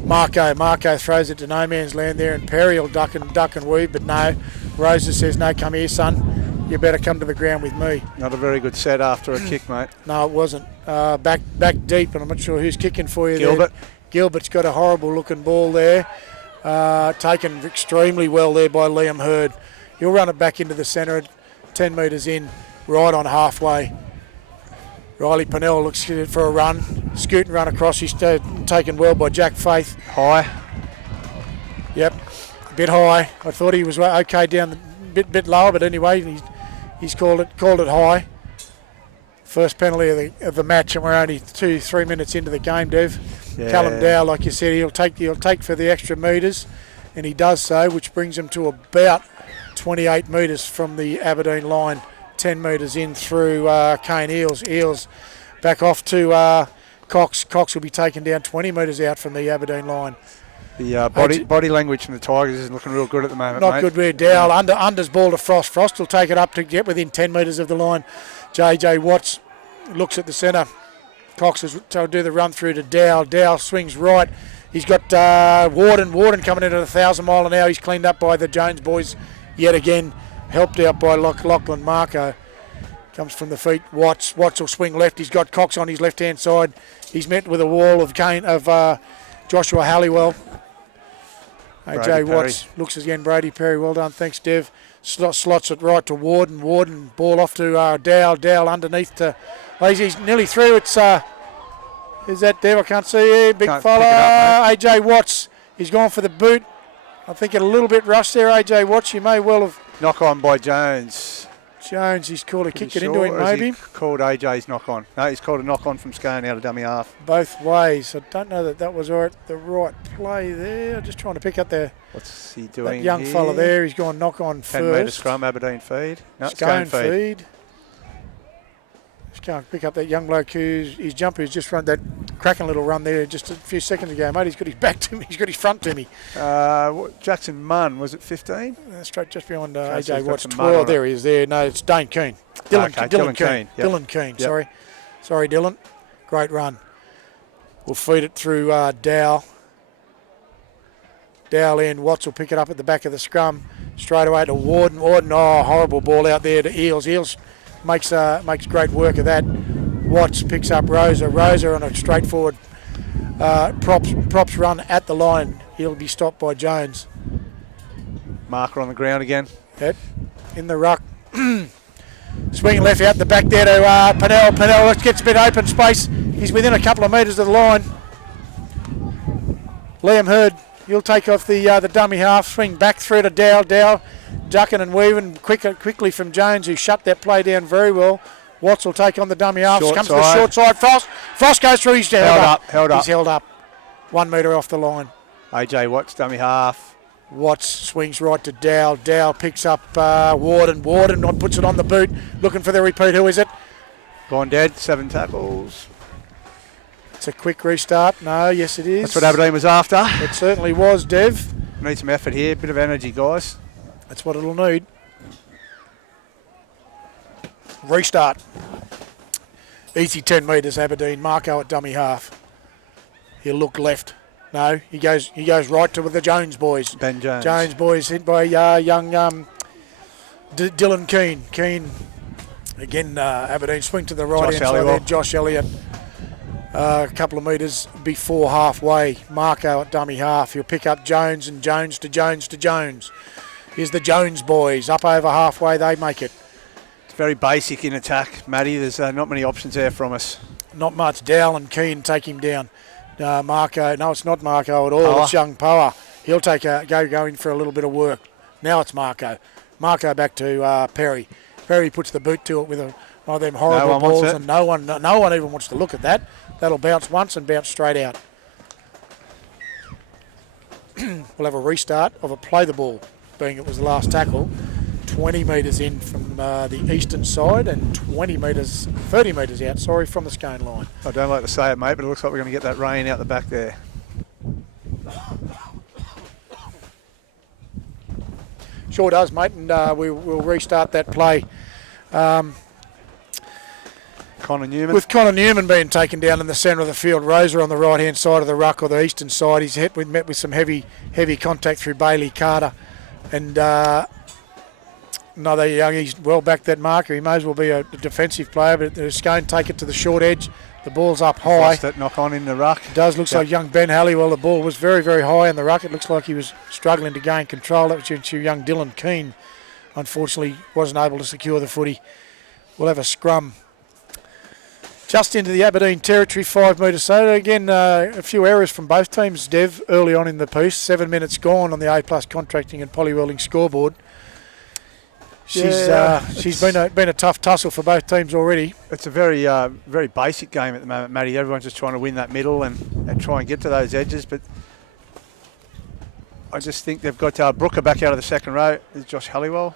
Marco throws it to no man's land there, and Perry will duck and weave, but no. Rosa says, no, come here, son. You better come to the ground with me. Not a very good set after a kick, mate. No, it wasn't. Back deep, and I'm not sure who's kicking for you Gilbert. there. Gilbert's got a horrible-looking ball there. Taken extremely well there by Liam Hurd. He'll run it back into the centre, 10 metres in, right on halfway. Riley Pennell looks for a run. Scoot and run across. He's taken well by Jack Faith. High. Yep, a bit high. I thought he was okay down the bit lower, but anyway, he's called it high. First penalty of the match, and we're only 2-3 minutes into the game, Dev. Yeah. Callum Dow, like you said, he'll take for the extra metres, and he does so, which brings him to about 28 metres from the Aberdeen line. 10 metres in through Kane Eels. Eels back off to Cox. Cox will be taken down 20 metres out from the Aberdeen line. The body language from the Tigers isn't looking real good at the moment, Not mate. good with Dowell. Under's ball to Frost. Frost will take it up to get within 10 metres of the line. JJ Watts looks at the centre. Cox will do the run through to Dowell. Dowell swings right. He's got Warden coming in at 1,000 mile an hour. He's cleaned up by the Jones boys yet again. Helped out by Lachlan Marco. Comes from the feet. Watts will swing left. He's got Cox on his left-hand side. He's met with a wall of Joshua Halliwell. AJ Watts looks again. Brody Perry, well done. Thanks, Dev. Slots it right to Warden. Warden, ball off to Dowell. Dowell underneath to... he's nearly through. It's... is that Dev? I can't see. Big fella. AJ Watts. He's gone for the boot. I think a little bit rushed there, AJ Watts. You may well have... Knock on by Jones. Jones, he's called a kick it Sure, into him, or has he maybe. called AJ's knock on. No, he's called a knock on from Scone out of dummy half. Both ways. I don't know that was the right play there. I'm just trying to pick up What's he doing that young here? fella there. He's gone knock on 10 metre first. scrum, Aberdeen feed. No, Scone Scone feed. feed. Just can't pick up that young bloke his jumper who's just run that cracking little run there just a few seconds ago, mate. He's got his back to me. He's got his front to me. Jackson Munn, was it 15? Straight just beyond Jason's AJ got Watts. some mud 12. on There he is there. No, it's Dane Keane. Dylan Dylan Keane. Keane, yep. Dylan Keane, Yep. Sorry, Dylan. Great run. We'll feed it through Dow. Dow in. Watts will pick it up at the back of the scrum. Straight away to Warden. Warden, horrible ball out there to Eels. Eels makes great work of that. Watts picks up Rosa. Rosa on a straightforward props run at the line. He'll be stopped by Jones. Marker on the ground again. Yep. In the ruck. Swinging left out the back there to Pennell. Pennell gets a bit open space. He's within a couple of metres of the line. Liam Hurd, he'll take off the dummy half. Swing back through to Dow. Dow ducking and weaving quickly from Jones, who shut that play down very well. Watts will take on the dummy half. Short Comes side. to the short side. Frost goes through. He's held up. He's held up. 1 metre off the line. AJ Watts, dummy half. Watts swings right to Dow. Dow picks up Warden. Warden puts it on the boot. Looking for the repeat. Who is it? Gone dead, 7 tackles. It's a quick restart. No, yes it is. That's what Aberdeen was after. It certainly was, Dev. Need some effort here, bit of energy, guys. That's what it'll need. Restart. Easy 10 metres, Aberdeen. Marco at dummy half. He'll look left. No, he goes right to the Jones boys. Ben Jones. Jones boys hit by young Dylan Keane. Keane, again, Aberdeen swing to the right hand side there. Josh Elliott. A couple of metres before halfway. Marco at dummy half. He'll pick up Jones and Jones to Jones to Jones. Here's the Jones boys. Up over halfway, they make it. It's very basic in attack, Matty. There's not many options there from us. Not much. Dow and Keane take him down. Marco, no, it's not Marco at all. Power. It's young Power. He'll take go in for a little bit of work. Now it's Marco. Marco back to Perry. Perry puts the boot to it with one of them horrible balls, and no one even wants to look at that. That'll bounce once and bounce straight out. We'll have a restart of a play the ball, being it was the last tackle. 20 metres in from the eastern side and 30 metres out, from the Scone line. I don't like to say it, mate, but it looks like we're going to get that rain out the back there. Sure does, mate, and we'll restart that play. Connor Newman. With Connor Newman being taken down in the centre of the field, Rosa on the right-hand side of the ruck or the eastern side. He's met with some heavy contact through Bailey Carter. And he's well back that marker. He may as well be a defensive player, but Scone take it to the short edge. The ball's up high. Lost that knock on in the ruck. It does. Looks like young Ben Halliwell. The ball was very, very high in the ruck. It looks like he was struggling to gain control. That was young Dylan Keane. Unfortunately, wasn't able to secure the footy. We'll have a scrum just into the Aberdeen territory, 5 metres. So again, a few errors from both teams, Dev, early on in the piece. 7 minutes gone on the A+ contracting and polywelding scoreboard. She's been a tough tussle for both teams already. It's a very very basic game at the moment, Matty. Everyone's just trying to win that middle and try and get to those edges. But I just think they've got Brooker back out of the second row. Is Josh Halliwell.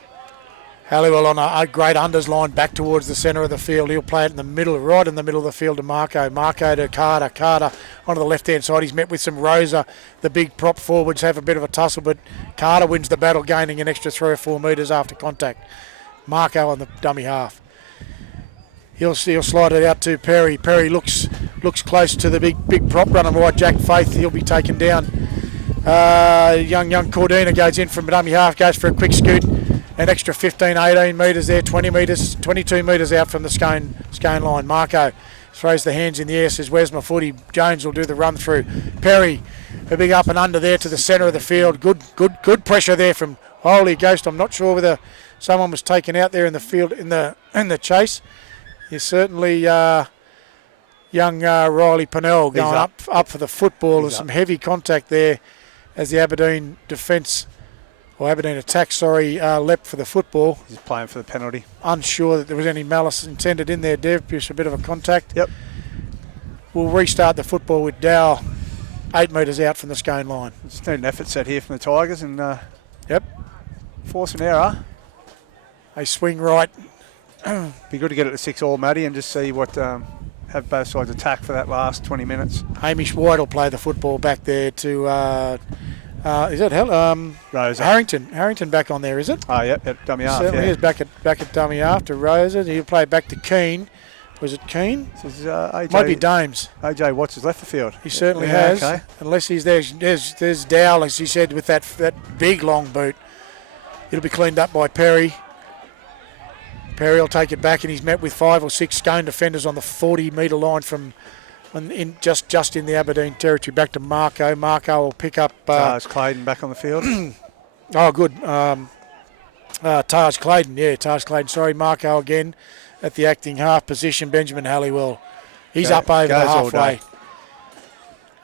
Halliwell on a great unders line back towards the centre of the field. He'll play it in the middle, right in the middle of the field to Marco. Marco to Carter. Carter onto the left-hand side. He's met with some Rosa. The big prop forwards have a bit of a tussle, but Carter wins the battle, gaining an extra 3 or 4 metres after contact. Marco on the dummy half. He'll slide it out to Perry. Perry looks close to the big prop running right, Jack Faith. He'll be taken down. Young Cordina goes in from dummy half, goes for a quick scoot. An extra 15, 18 metres there, 20 metres, 22 metres out from the Scone line. Marco throws the hands in the air, says, "Where's my footy?" Jones will do the run through. Perry, a big up and under there to the centre of the field. Good pressure there from Holy Ghost. I'm not sure whether someone was taken out there in the field in the chase. There's certainly young Riley Pennell going up for the football. There's some heavy contact there as the Aberdeen defence or Aberdeen attack, leapt for the football. He's playing for the penalty. Unsure that there was any malice intended in there, Dev. Just a bit of a contact. Yep. We'll restart the football with Dow 8 metres out from the Scone line. Just need an effort set here from the Tigers and Yep. force an error. They swing right. Be good to get it to 6-all, Matty, and just see what have both sides attack for that last 20 minutes. Hamish White will play the football back there to, is it Rosa. Harrington? Harrington back on there, is it? Oh, yep, dummy half, Certainly yeah. is back at dummy half to Rosa. He'll play back to Keane. Was it Keane? This is, AJ, Might be Dames. AJ Watts has left the field. He certainly Yeah, has. okay. Unless he's there's Dowell, as he said, with that big long boot. It'll be cleaned up by Perry. Perry will take it back, and he's met with 5 or 6 Scone defenders on the 40-metre line from just in the Aberdeen territory. Back to Marco. Marco will pick up. Is Clayton back on the field? Oh, good. Taj Clayton. Yeah, Taj Clayton. Sorry, Marco again at the acting half position. Benjamin Halliwell. He's up over the halfway.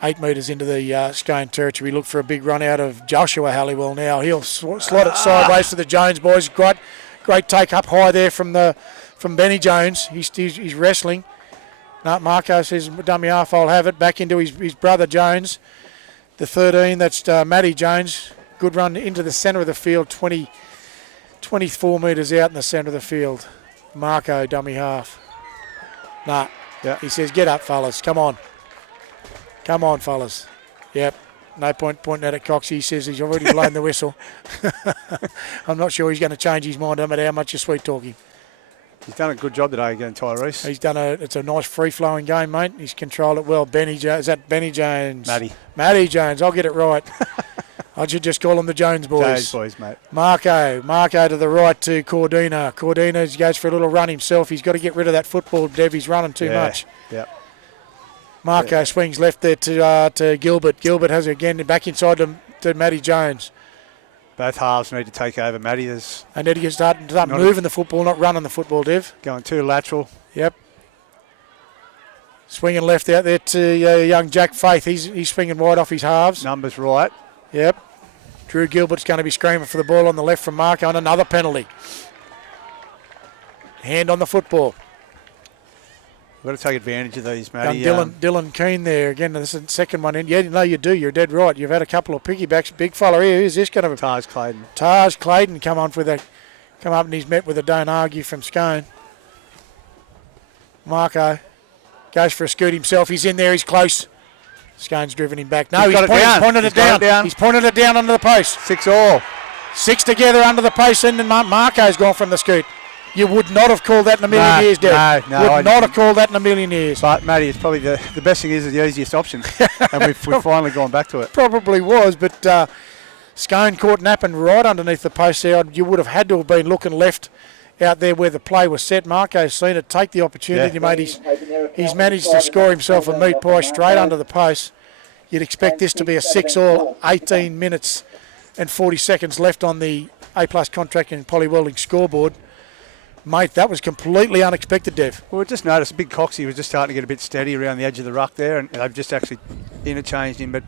8 metres into the Scone territory. We look for a big run out of Joshua Halliwell now. He'll slot it sideways to the Jones boys. Great take up high there from Benny Jones. He's wrestling. No, Marco says, dummy half, I'll have it. Back into his brother Jones. The 13, that's Matty Jones. Good run into the centre of the field. 24 metres out in the centre of the field. Marco, dummy half. Nah. Yeah. He says, get up, fellas. Come on. Come on, fellas. Yep. No point pointing at it, Cox. He says he's already blown the whistle. I'm not sure he's going to change his mind about how much you're sweet talking. He's done a good job today against Tyrese. It's a nice free-flowing game, mate. He's controlled it well. Is that Benny Jones? Matty Jones. I'll get it right. I should just call them the Jones boys. Jones boys, mate. Marco to the right to Cordina. Cordina goes for a little run himself. He's got to get rid of that football, Dev. He's running too much. Yeah. Marco swings left there to Gilbert. Gilbert has it again back inside to Matty Jones. Both halves need to take over. Matty is... They need to start moving the football, not running the football, Dev. Going too lateral. Yep. Swinging left out there to young Jack Faith. He's swinging wide off his halves. Numbers right. Yep. Drew Gilbert's going to be screaming for the ball on the left from Marco, and another penalty. Hand on the football. We've got to take advantage of these, Matty. Dylan Keane there. Again, this is the second one in. Yeah, no, you do. You're dead right. You've had a couple of piggybacks. Big fella here. Who's this going to be? Taj Clayton come up and he's met with a don't argue from Scone. Marco goes for a scoot himself. He's in there. He's close. Scone's driven him back. No, he's pointed it down. He's pointed it down under the post. 6-all. 6 together under the post, and then Marco's gone from the scoot. You would not have called that in a million years, Dave. No, would not have called that in a million years. But, Matty, it's probably the best thing is the easiest option. And we've finally gone back to it. Probably was, but Scone caught napping right underneath the post there. You would have had to have been looking left out there where the play was set. Marco's seen it, take the opportunity, mate. He's managed to score himself a meat pie straight under the post. You'd expect this to be a 6-all, 18 minutes and 40 seconds left on the A-plus contract and Polly Welding scoreboard. Mate, that was completely unexpected, Dev. Well, we just noticed Big Coxie was just starting to get a bit steady around the edge of the ruck there, and they've just actually interchanged him. But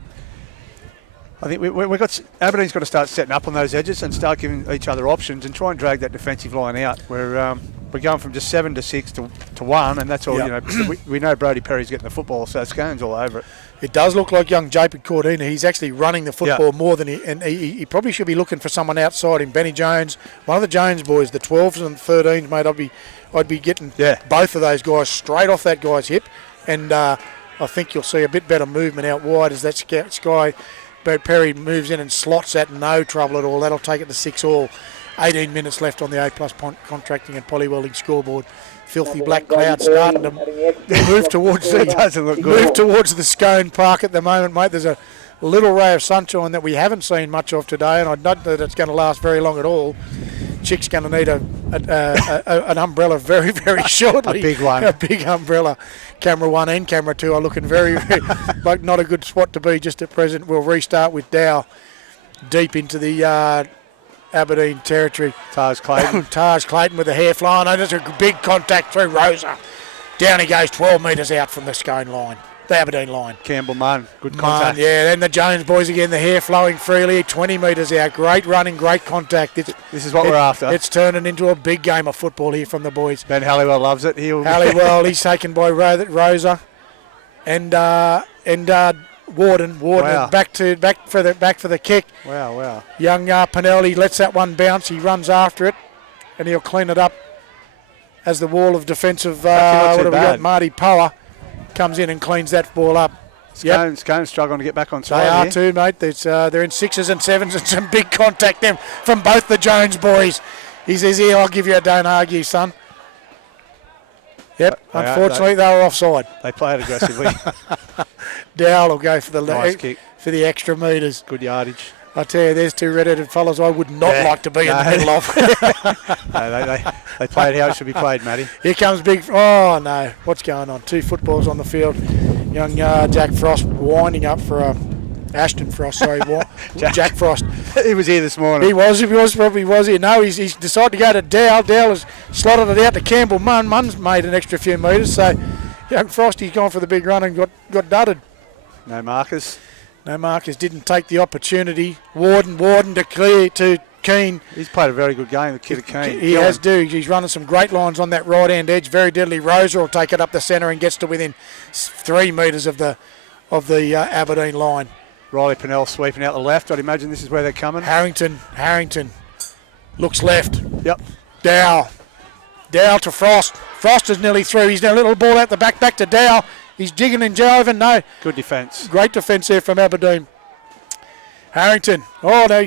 I think Aberdeen's got to start setting up on those edges and start giving each other options and try and drag that defensive line out. We're going from just 7 to 6 to 1, and that's all. Yep. We know Brodie Perry's getting the football, so Scone's all over it. It does look like young Jacob Cordina. He's actually running the football more than he probably should be looking for someone outside him. Benny Jones, one of the Jones boys, the 12s and 13s, mate. I'd be getting both of those guys straight off that guy's hip, and I think you'll see a bit better movement out wide as that Sky Perry moves in and slots that, no trouble at all. That'll take it to 6-all. 18 minutes left on the A-plus contracting and Polly Welding scoreboard. Filthy black cloud starting to move towards the Scone Park at the moment, mate. There's a little ray of sunshine that we haven't seen much of today, and I don't know that it's going to last very long at all. Chick's going to need an umbrella very, very shortly. A big one. A big umbrella. Camera 1 and camera 2 are looking very, very like not a good spot to be just at present. We'll restart with Dow deep into the Aberdeen territory. Taj Clayton. Taj Clayton with the hair flying. Oh, there's a big contact through Rosa. Down he goes 12 metres out from the Scone line. the Aberdeen line. Campbell Munn, good contact. Yeah, then the Jones boys again, the hair flowing freely, 20 metres out. Great running, great contact. This is what we're after. It's turning into a big game of football here from the boys. Ben Halliwell loves it. Halliwell, he's taken by Rosa and Warden. Wow. back for the kick. Wow. Young Pinelli lets that one bounce. He runs after it, and he'll clean it up as the wall of defensive. What have we got? Marty Power comes in and cleans that ball up. Scone's struggling to get back on side. They are too, mate. They're in 6s and 7s and some big contact them from both the Jones boys. He says, "Here, I'll give you a don't argue, son." Yep. Unfortunately, they were offside. They play it aggressively. Dowell will go for the nice kick. For the extra metres. Good yardage. I tell you, there's two red-headed fellas I would not like to be in the middle of. They play it how it should be played, Matty. Here comes big. Oh no! What's going on? 2 footballs on the field. Young Jack Frost winding up for Ashton Frost. Sorry, Jack Frost. He was here this morning. He was here. No, he's decided to go to Dowell. Dowell has slotted it out to Campbell Munn. Munn's made an extra few metres, so young Frosty's gone for the big run and got dudded. No markers. Didn't take the opportunity. Warden to clear to Keane. He's played a very good game, the kid of Keane. He has do. He's running some great lines on that right-hand edge. Very deadly. Rosa will take it up the centre and gets to within 3 metres of the Aberdeen line. Riley Pennell sweeping out the left. I'd imagine this is where they're coming. Harrington looks left. Yep. Dowell to Frost. Frost is nearly through. He's now a little ball out the back to Dowell. He's jigging and jiving. No. Good defence. Great defence there from Aberdeen. Harrington. Oh, no.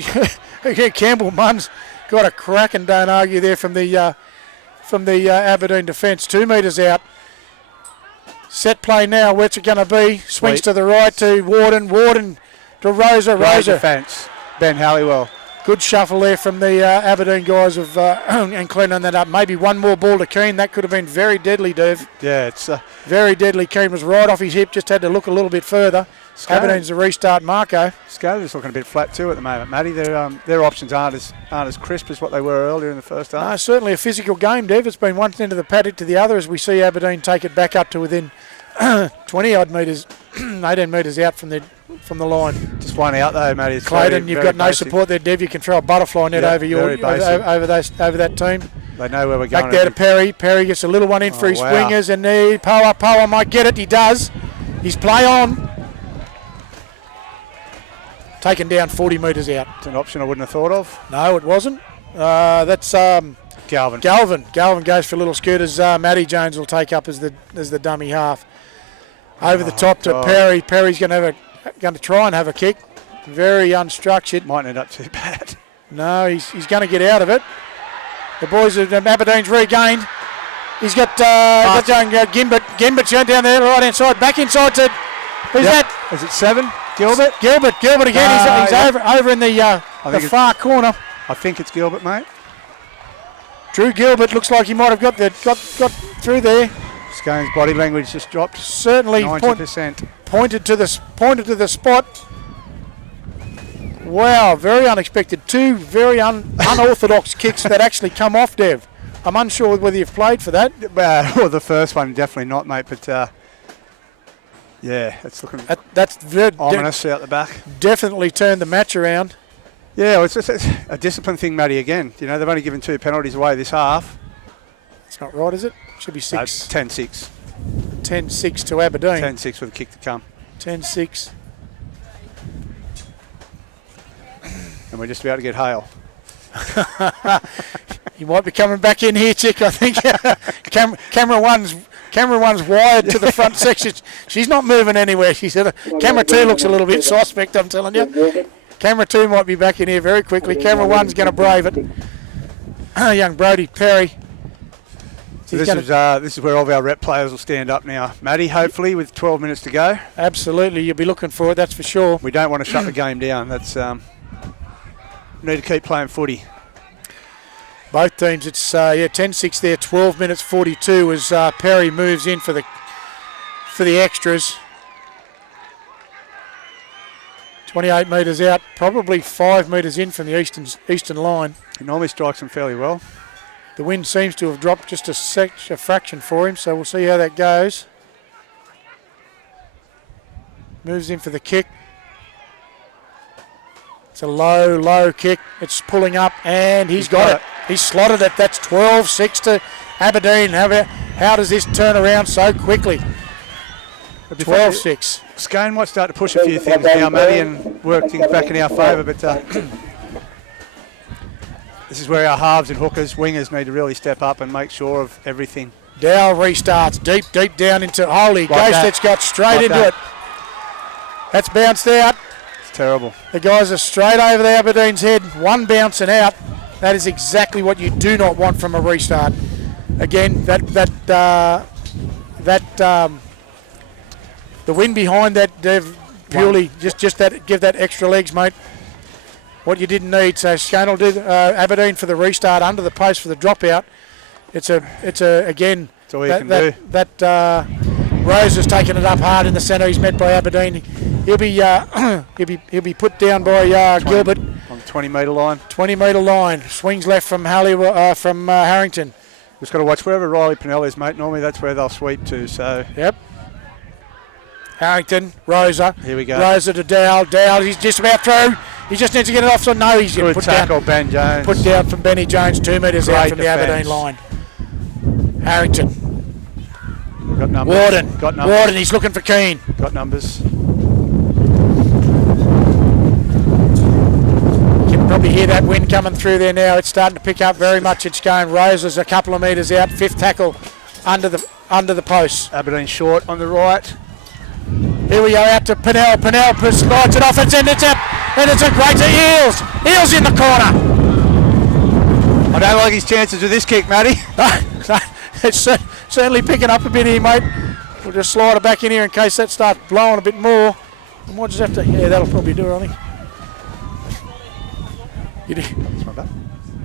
Campbell Munn's got a crack and don't argue there from the Aberdeen defence. 2 metres out. Set play now. Where's it going to be? Swings to the right to Warden. Warden to Rosa. Great defence. Ben Halliwell. Good shuffle there from the Aberdeen guys and cleaning that up. Maybe one more ball to Keane. That could have been very deadly, Dev. Yeah, it's very deadly. Keane was right off his hip. Just had to look a little bit further. Aberdeen's the restart. Marco. Scotland's looking a bit flat too at the moment, Matty. Their options aren't as crisp as what they were earlier in the first half. No, certainly a physical game, Dev. It's been one end of the paddock to the other as we see Aberdeen take it back up to within 20 odd metres, 18 metres out from the line. Just one out though, Matty. It's Clayton, very, you've very got no basic. support there, Dev. You can throw a butterfly net over that team. They know where we're going. Back there to Perry. Perry gets a little one in for his wingers, and Power might get it. He does. He's play on. Taken down 40 metres out. It's an option I wouldn't have thought of. No, it wasn't. That's Galvin. Galvin goes for little scooters. Matty Jones will take up as the dummy half. Over the top to Perry. Perry's going to try and have a kick. Very unstructured. Might end up too bad. No, he's going to get out of it. The boys of Aberdeen's regained. He's got Gimbert. Gimbert's going down there, right hand side. Back inside to who's that? Is it 7? Gilbert. Gilbert again. He's over in the far corner. I think it's Gilbert, mate. Drew Gilbert looks like he might have got through there. Scone's body language just dropped. Certainly 90%. Pointed to the spot. Wow, very unexpected. 2 very unorthodox kicks that actually come off, Dev. I'm unsure whether you've played for that. Well, the first one definitely not, mate. But yeah, it's looking that's very ominous out the back. Definitely turned the match around. Yeah, well, it's a discipline thing, Matty. Again, they've only given 2 penalties away this half. It's not right, is it? Should be 6. 10-6. 10-6 to Aberdeen. 10-6 with a kick to come. 10-6. And we're just about to get Hale. You might be coming back in here, Chick. I think camera one's wired to the front section. She's not moving anywhere. She said camera 2 looks a little bit suspect, I'm telling you. Camera 2 might be back in here very quickly. Camera 1's going to brave it. Young Brody Perry. So this is where all of our rep players will stand up now. Matty, hopefully, with 12 minutes to go. Absolutely, you'll be looking for it, that's for sure. We don't want to shut the game down. That's we need to keep playing footy. Both teams, it's 10-6 there, 12 minutes 42 as Perry moves in for the extras. 28 metres out, probably 5 metres in from the eastern line. He normally strikes them fairly well. The wind seems to have dropped just a fraction for him, so we'll see how that goes. Moves in for the kick. It's a low, low kick. It's pulling up, and he's got it. He's slotted it. That's 12-6 to Aberdeen. How does this turn around so quickly? 12-6. Scone might start to push a few things now, Matty, and work things back in our favour, but this is where our halves and hookers, wingers need to really step up and make sure of everything. Dow restarts deep down into holy Like ghost. It's got straight into it. That's bounced out. It's terrible. The guys are straight over the Aberdeen's head. One bouncing out. That is exactly what you do not want from a restart. Again, the wind behind that, Dev, purely just that, give that extra legs, mate. What you didn't need. So Scone will do Aberdeen for the restart under the post for the dropout. It's again. That's all you can do. That Rose has taken it up hard in the centre. He's met by Aberdeen. He'll be put down by Gilbert on the 20-metre line. 20-metre line. Swings left from Harrington. Just got to watch wherever Riley Pennell is, mate. Normally that's where they'll sweep to. So yep. Harrington, Rosa. Here we go. Rosa to Dowell. Dowell, he's just about through. He just needs to get it off. So no, he's good put tackle, down. Ben Jones. Put down from Benny Jones, 2 metres out from defense. the Aberdeen line. Harrington. Got numbers. Warden. Got numbers. Warden, he's looking for Keane. Got numbers. You can probably hear that wind coming through there now. It's starting to pick up very much. It's going. Rosa's a couple of metres out. 5th tackle under the post. Aberdeen short on the right. Here we go out to Pennell. Pennell slides it off. It's up. And it's a great to Eels. Eels in the corner. I don't like his chances with this kick, Matty. It's certainly picking up a bit here, mate. We'll just slide it back in here in case that starts blowing a bit more. And we'll just have to, yeah, that'll probably do it, I think.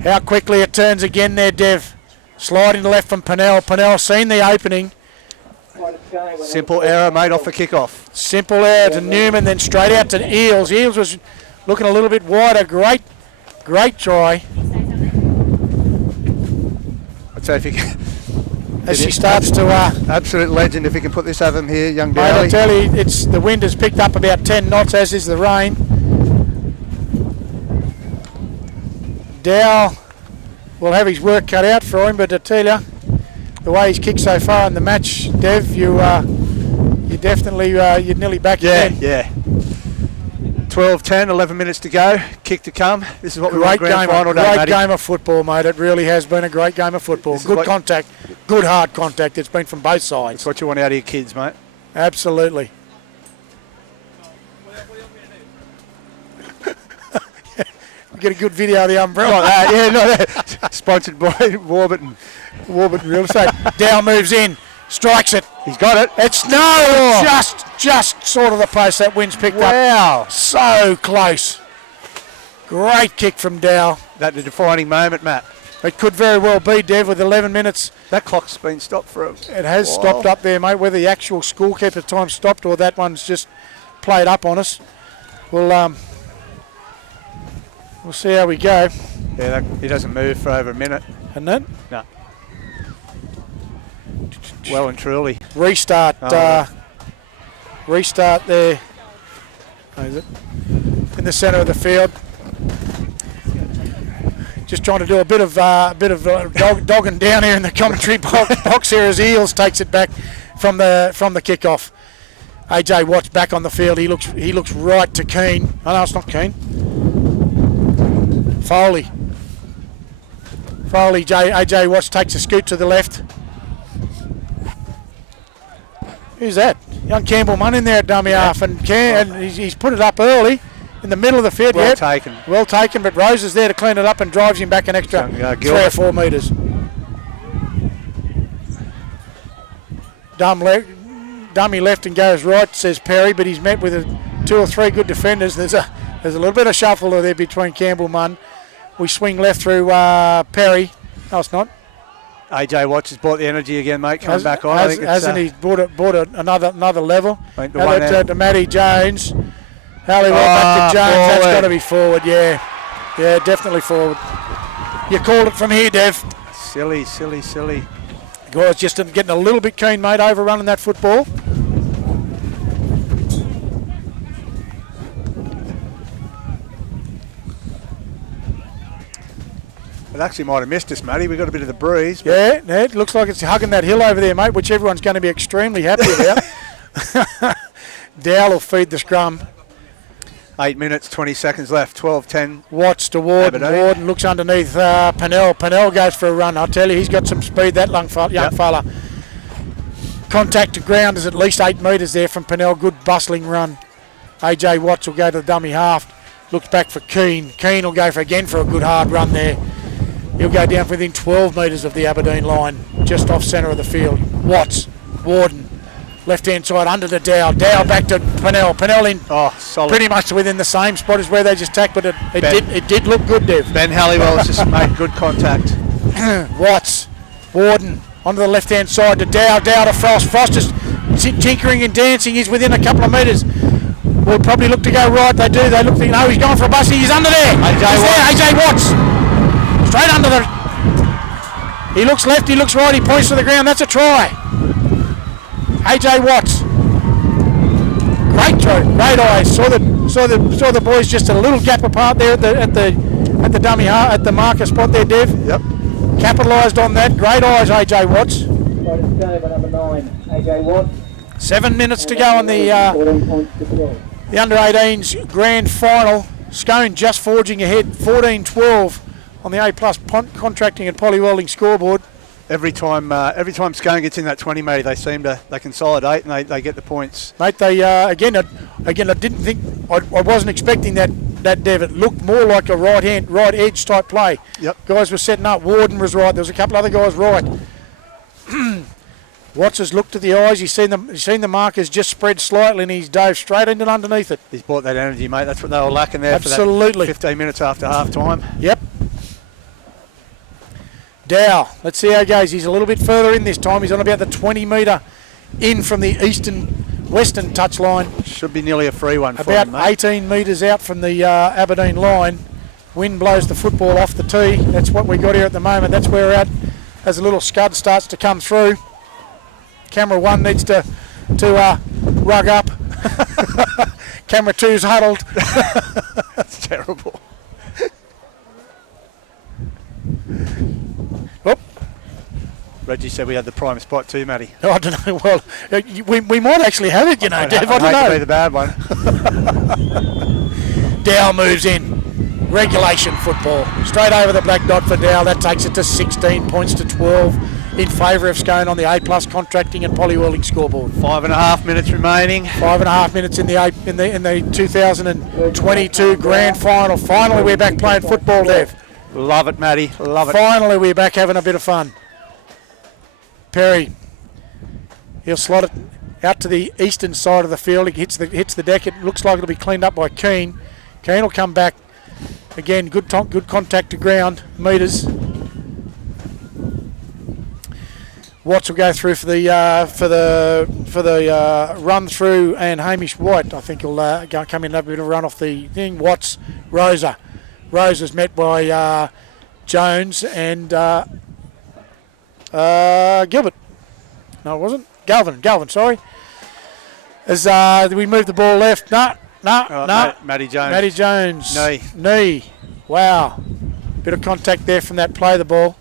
How quickly it turns again there, Dev. Sliding to left from Pennell. Pennell seen the opening. Simple error made off the kickoff. Simple error to Newman, then straight out to Eels. Eels was looking a little bit wider. Great try. I'd say if he can. As she starts to... absolute legend if he can put this over him here, young mate, I Dowley. tell you, the wind has picked up about 10 knots, as is the rain. Dow will have his work cut out for him, but I tell you, the way he's kicked so far in the match, Dev, you definitely, you're nearly back again. Yeah. 12, 10, 11 minutes to go. Kick to come. This is what we want grand final day, Great game of football, mate. It really has been a great game of football. Good contact, good hard contact. It's been from both sides. That's what you want out of your kids, mate. Absolutely. We get a good video of the umbrella. Like that, yeah, no, that. Sponsored by Warburton Real Estate. Dow moves in. Strikes it. He's got it. It's just sort of the post that wind's picked up. Wow. So close. Great kick from Dow. That's a defining moment, Matt. It could very well be, Dev, with 11 minutes. That clock's been stopped for him. It has stopped up there, mate. Whether the actual scorekeeper time stopped or that one's just played up on us. We'll see how we go. Yeah, he doesn't move for over a minute. And then? No. Well and truly. Restart. Restart there. Oh, is it? In the centre of the field. Just trying to do a bit of dogging down here in the commentary box here as Eels takes it back from the kickoff. AJ Watts back on the field. He looks right to Keane. Oh no, it's not Keane. Foley. AJ Watts takes a scoot to the left. Who's that? Young Campbell Munn in there at dummy half, and he's put it up early in the middle of the field. Well taken. Well taken, but Rose is there to clean it up and drives him back an extra 3 or 4 metres. Dummy left and goes right, says Perry, but he's met with 2 or 3 good defenders. There's a little bit of shuffle there between Campbell Munn. We swing left through Perry. No, it's not. AJ Watts has brought the energy again, mate. Coming back on. Hasn't he brought another level? To Matty Jones. Halliwell back to Jones. Forward. That's got to be forward. Yeah, definitely forward. You called it from here, Dev. Silly. Guys, just getting a little bit keen, mate, overrunning that football. It actually might have missed us, Matty. We got a bit of the breeze. Yeah, it looks like it's hugging that hill over there, mate, which everyone's going to be extremely happy about. Dowell will feed the scrum. 8 minutes, 20 seconds left. 12-10. Watts to Warden. Aberdeen. Warden looks underneath Pennell. Pennell goes for a run. I'll tell you, he's got some speed, that young fella. Contact to ground is at least 8 metres there from Pennell. Good bustling run. AJ Watts will go to the dummy half. Looks back for Keane. Keane will go for a good hard run there. He'll go down within 12 metres of the Aberdeen line, just off centre of the field. Watts, Warden, left-hand side under to Dow. Dow back to Pennell. Pennell in Solid. pretty much within the same spot as where they just tacked, but it did look good, Dev. Ben Halliwell's just made good contact. Watts, Warden, onto the left-hand side to Dow. Dow to Frost. Frost is tinkering and dancing. He's within a couple of metres. Will probably look to go right. They do. They look. No, he's going for a bus. He's under there. AJ Watts. Straight under the. He looks left. He looks right. He points to the ground. That's a try. AJ Watts. Great try. Great eyes. Saw the boys just a little gap apart there at the dummy at the marker spot there, Dev. Yep. Capitalised on that. Great eyes, AJ Watts. Number 9, AJ Watts. 7 minutes to go on the under-18s grand final. Scone just forging ahead, 14-12 on the A+ contracting and poly welding scoreboard. Every time Scone gets in that 20 metre, they consolidate and they get the points. Mate, they I didn't think I wasn't expecting that Dev. It looked more like a right edge type play. Yep. Guys were setting up. Warden was right. There was a couple other guys right. Watts has looked at the eyes. He's seen the markers just spread slightly, and he's dove straight in and underneath it. He's brought that energy, mate. That's what they were lacking there. Absolutely. For that 15 minutes after half time. Yep. Dow, let's see how he goes. He's a little bit further in this time. He's on about the 20 metre in from the western touch line. Should be nearly a free one for About him, mate. 18 metres out from the Aberdeen line. Wind blows the football off the tee. That's what we got here at the moment. That's where we're at as a little scud starts to come through. Camera 1 needs to rug up. Camera 2's huddled. That's terrible. Oop. Reggie said we had the prime spot too, Matty. I don't know. Well, we might actually have it, you know, Dev. I don't hate know. to be the bad one. Dow moves in. Regulation football. Straight over the black dot for Dow. That takes it to 16 points to 12 in favour of Scone on the A+ contracting and poly welding scoreboard. 5.5 minutes remaining. 5.5 minutes in the 2022 grand final. Finally, we're back playing football, Dev. Love it, Matty. Love it. Finally, we're back having a bit of fun. Perry, he'll slot it out to the eastern side of the field. He hits the deck. It looks like it'll be cleaned up by Keane. Keane will come back again. Good contact to ground metres. Watts will go through for the run through, and Hamish White I think will come in and have a bit of a run off the thing. Watts, Rosa. Rosa's met by Jones and Gilbert. No, it wasn't. Galvin, sorry. As we move the ball left. No. Matty Jones. Matty Jones. Knee. Wow. Bit of contact there from that play of the ball.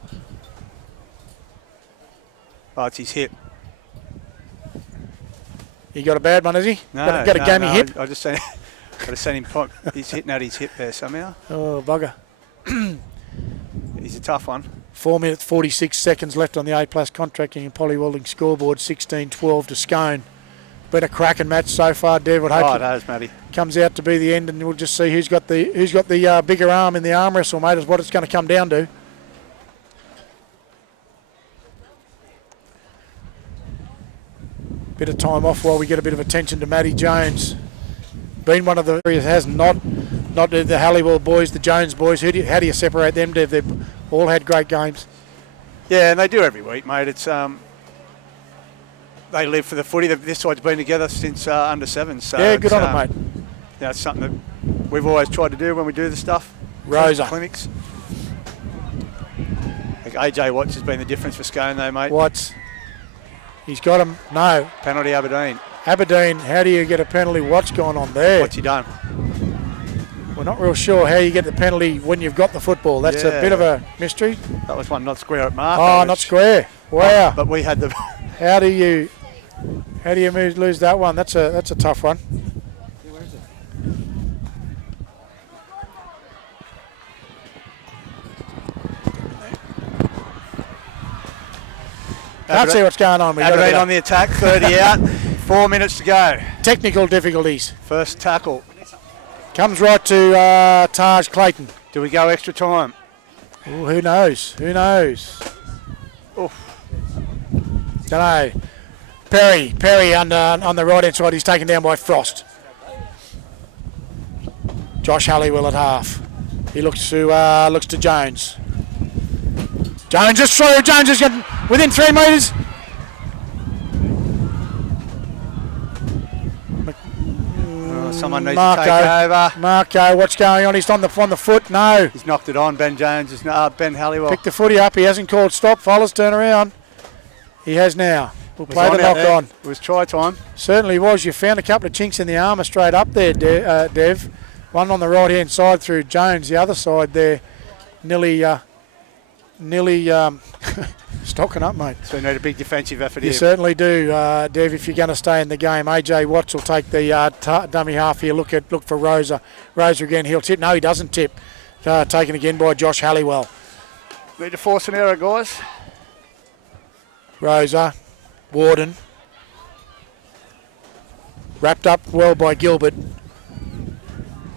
Oh, it's his hip. He got a bad one, has he? No, got a gamey hip? I just seen him pop. He's hitting out his hip there somehow. Oh, bugger. He's a tough one. 4 minutes, 46 seconds left on the A+ contracting and poly welding scoreboard. 16-12 to Scone. Been a cracking match so far, Dev. Would hope it has, Matty. Comes out to be the end, and we'll just see who's got the bigger arm in the arm wrestle, mate, is what it's going to come down to. Bit of time off while we get a bit of attention to Matty Jones. Been one of the areas has not the Halliwell boys, the Jones boys. How do you separate them, Dev? They've all had great games. Yeah, and they do every week, mate. It's they live for the footy. This side's been together since under 7. So yeah, good on them, mate. Yeah, it's something that we've always tried to do when we do the stuff. Rosa. Clinics. Like AJ Watts has been the difference for Scone though, mate. Watts. He's got him. No. Penalty Aberdeen. Aberdeen, how do you get a penalty? What's going on there? What's he done? We're not real sure how you get the penalty when you've got the football. That's a bit of a mystery. That was one not square at mark. Oh, not square. Wow. But we had the... How do you lose that one? That's a tough one. Where is it? Can't see what's going on. Aberdeen on the attack, 30 out, 4 minutes to go. Technical difficulties. First tackle. Comes right to Taj Clayton. Do we go extra time? Ooh, who knows? Who knows? Oof. Don't know. Perry on the right hand side. He's taken down by Frost. Josh Halliwell at half. He looks to Jones. Jones is through. Jones is getting within 3 metres. Someone needs to take over. Marco, what's going on? He's on the foot. No. He's knocked it on. Ben Jones is Ben Halliwell. Picked the footy up. He hasn't called stop. Follows, turn around. He has now. We'll play the knock on. It was try time. Certainly was. You found a couple of chinks in the armour straight up there, Dev. One on the right hand side through Jones. The other side there, nearly stocking up, mate. So we need a big defensive effort here. You certainly do, Dev. If you're going to stay in the game, AJ Watts will take the dummy half here. Look for Rosa. Rosa again. He'll tip. No, he doesn't tip. Taken again by Josh Halliwell. Need to force an error, guys. Rosa, Warden. Wrapped up well by Gilbert.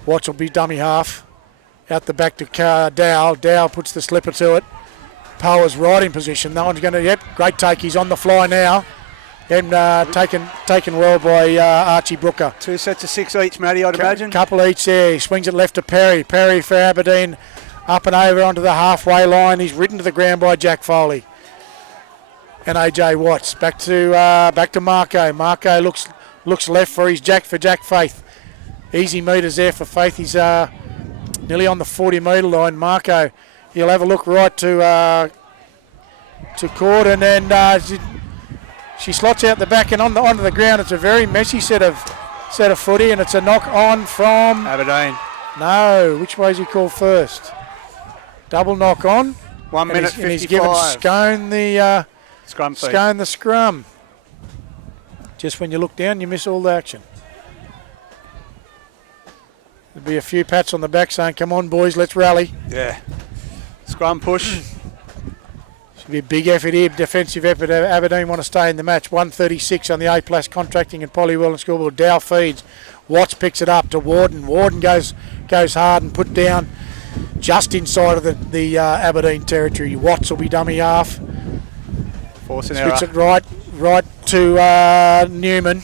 Watts will be dummy half. Out the back to Dow. Dow puts the slipper to it. Power's right in position. No one's going to... Yep, great take. He's on the fly now. And taken well by Archie Brooker. 2 sets of 6 each, Matty, I'd imagine. Couple each there. He swings it left to Perry. Perry for Aberdeen. Up and over onto the halfway line. He's ridden to the ground by Jack Foley. And AJ Watts. Back to Marco. Marco looks left for Jack Faith. Easy metres there for Faith. He's nearly on the 40-metre line. Marco, he'll have a look right to Cord, and then she slots out the back and onto the ground. It's a very messy set of footy, and it's a knock on from Aberdeen. No, which way is he called first? Double knock on. 1 minute 55. And he's given Scone the scrum. Scone the scrum. Just when you look down, you miss all the action. There'll be a few pats on the back saying, come on, boys, let's rally. Yeah. Scrum push. Should be a big effort here, defensive effort. Aberdeen want to stay in the match. 136 on the A+ contracting and Polywell and Schoolboard. Dow feeds. Watts picks it up to Warden. Warden goes hard and put down just inside of the Aberdeen territory. Watts will be dummy half. Force an error. Spits it right to Newman.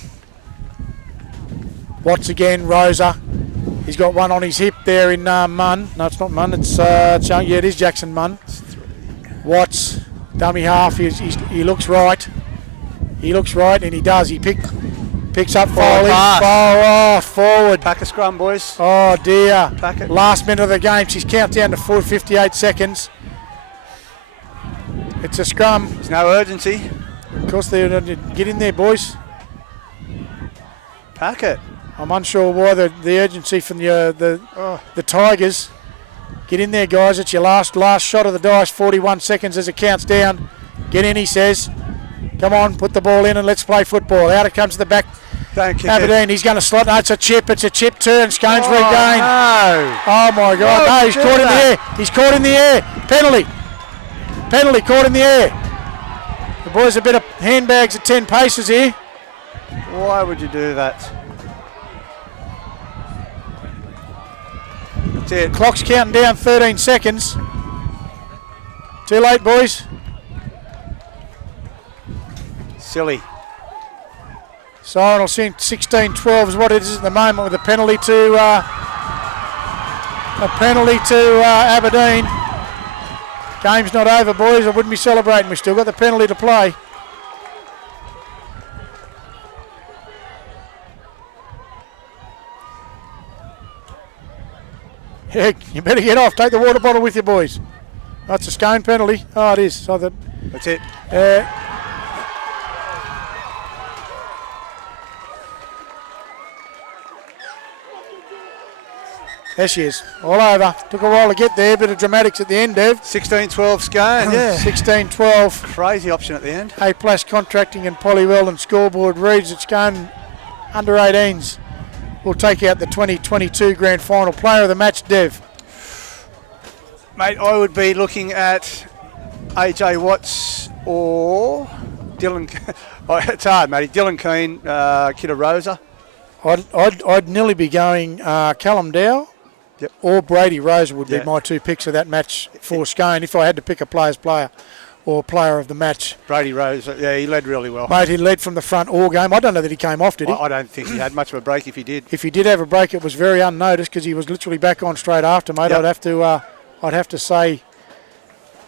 Watts again, Rosa. He's got one on his hip there in Munn. No, it's not Munn. It's yeah, it is Jackson Munn. Watts, dummy half. He looks right. He looks right, and he does. He picks up Foley. Forward. Pack a scrum, boys. Oh dear. Pack it. Last minute of the game. She's counts down to 58 seconds. It's a scrum. There's no urgency. Of course, they get in there, boys. Pack it. I'm unsure why the urgency from the Tigers. Get in there, guys. It's your last shot of the dice. 41 seconds as it counts down. Get in, he says. Come on, put the ball in and let's play football. Out it comes to the back. Don't kick Aberdeen, it. He's going to slot. No, it's a chip turn. Scones regained. No. Oh my God! No, he's caught in the air. He's caught in the air. Penalty caught in the air. The boys a bit of handbags at 10 paces here. Why would you do that? That's it. Clock's counting down 13 seconds. Too late, boys. Silly. Siren will see 16-12 is what it is at the moment with a penalty to Aberdeen. Game's not over, boys. I wouldn't be celebrating. We've still got the penalty to play. Heck, you better get off. Take the water bottle with you, boys. That's a Scone penalty. Oh, it is. So that's it. There she is. All over. Took a while to get there. Bit of dramatics at the end, Dev. 16-12 Scone, yeah. 16-12. Crazy option at the end. A-Plus Contracting and Polywell and Scoreboard reads it's going under 18s. We'll take out the 2022 Grand Final player of the match, Dev. Mate, I would be looking at AJ Watts or Dylan. It's hard, mate. Dylan Keane, Kidda Rosa. I'd nearly be going Callum Dow or Brady Rosa would be my two picks of that match for Scone if I had to pick a player's player or player of the match. Brady Rosa, yeah, he led really well. Mate, he led from the front all game. I don't know that he came off, did he? I don't think he had much of a break if he did. If he did have a break, it was very unnoticed because he was literally back on straight after, mate. Yep. I'd have to say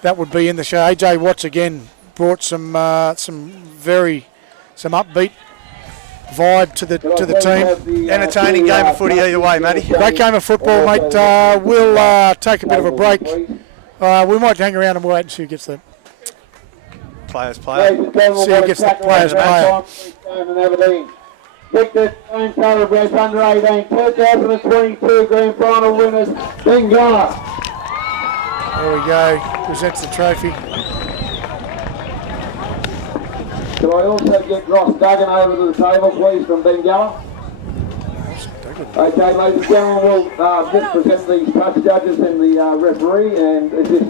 that would be in the show. AJ Watts again brought some upbeat vibe to the team. Entertaining game of footy either way, Matty. Great game of football, mate. We'll take a bit of a break. We might hang around and wait and see who gets the Players player. See who gets the players player. Victor Stone Thoroughbreds under 18 2022 Grand Final winners, Bengala. There we go. Presents the trophy. Can I also get Ross Duggan over to the table, please, from Bengala? Okay, ladies and gentlemen, we'll just present the touch judges and the referee, and it's just...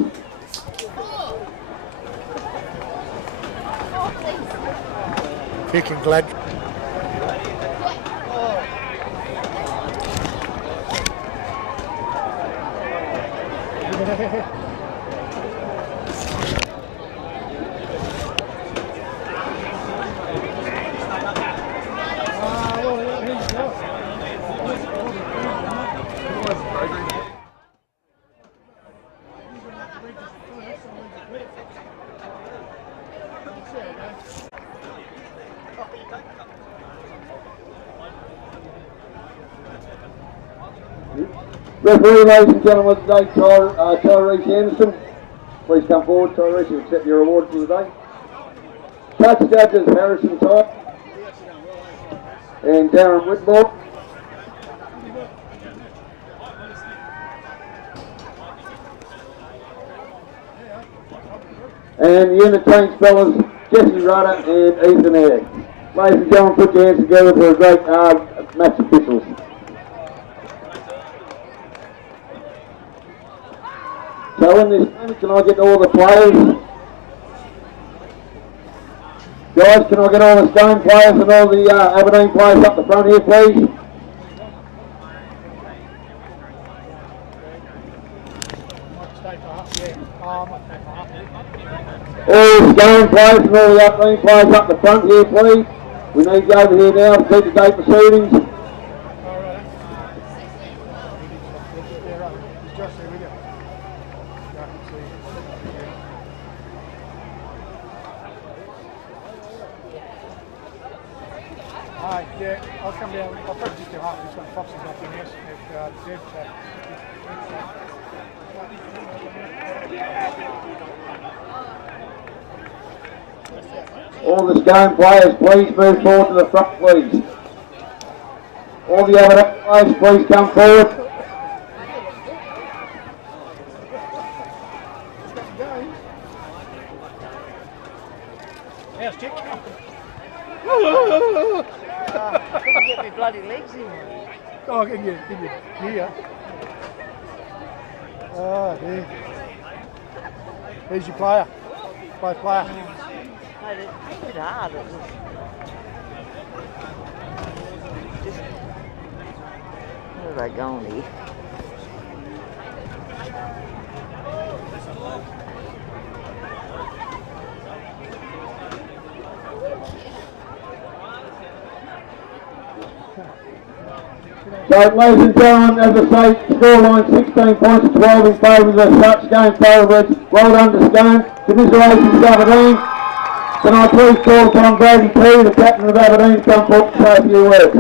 Pick and glad. Referee, ladies and gentlemen, today, Tyrese Anderson. Please come forward, Tyrese, and accept your award for the day. Touch judges Harrison Todd and Darren Whitmore. And the entertained spellers Jesse Rudder and Ethan Eyre. Ladies and gentlemen, put your hands together for a great match officials. So in this game, can I get all the players? Guys, can I get all the Stone players and all the Aberdeen players up the front here, please? All the Stone players and all the Aberdeen players up the front here, please. We need you over here now to keep the date proceedings. Yeah, I'll come down. I'll probably just do half of this one. Fox is up in this. Deb, All the Stone players, please move forward to the front, please. All the other players, please come forward. How's Dick? Couldn't get my bloody legs in. Oh, can you here? Oh, yeah. Who's your player? Player. Mate, it's a bit hard. It was just, where are they going here? So, ladies and gentlemen, as I say, scoreline 16 points to 12 in favour of the Stone Thoroughbreds. Well done to Stone. Commiserations, Aberdeen. Can I please call upon Brady P, the captain of Aberdeen, to come forward and say a few words?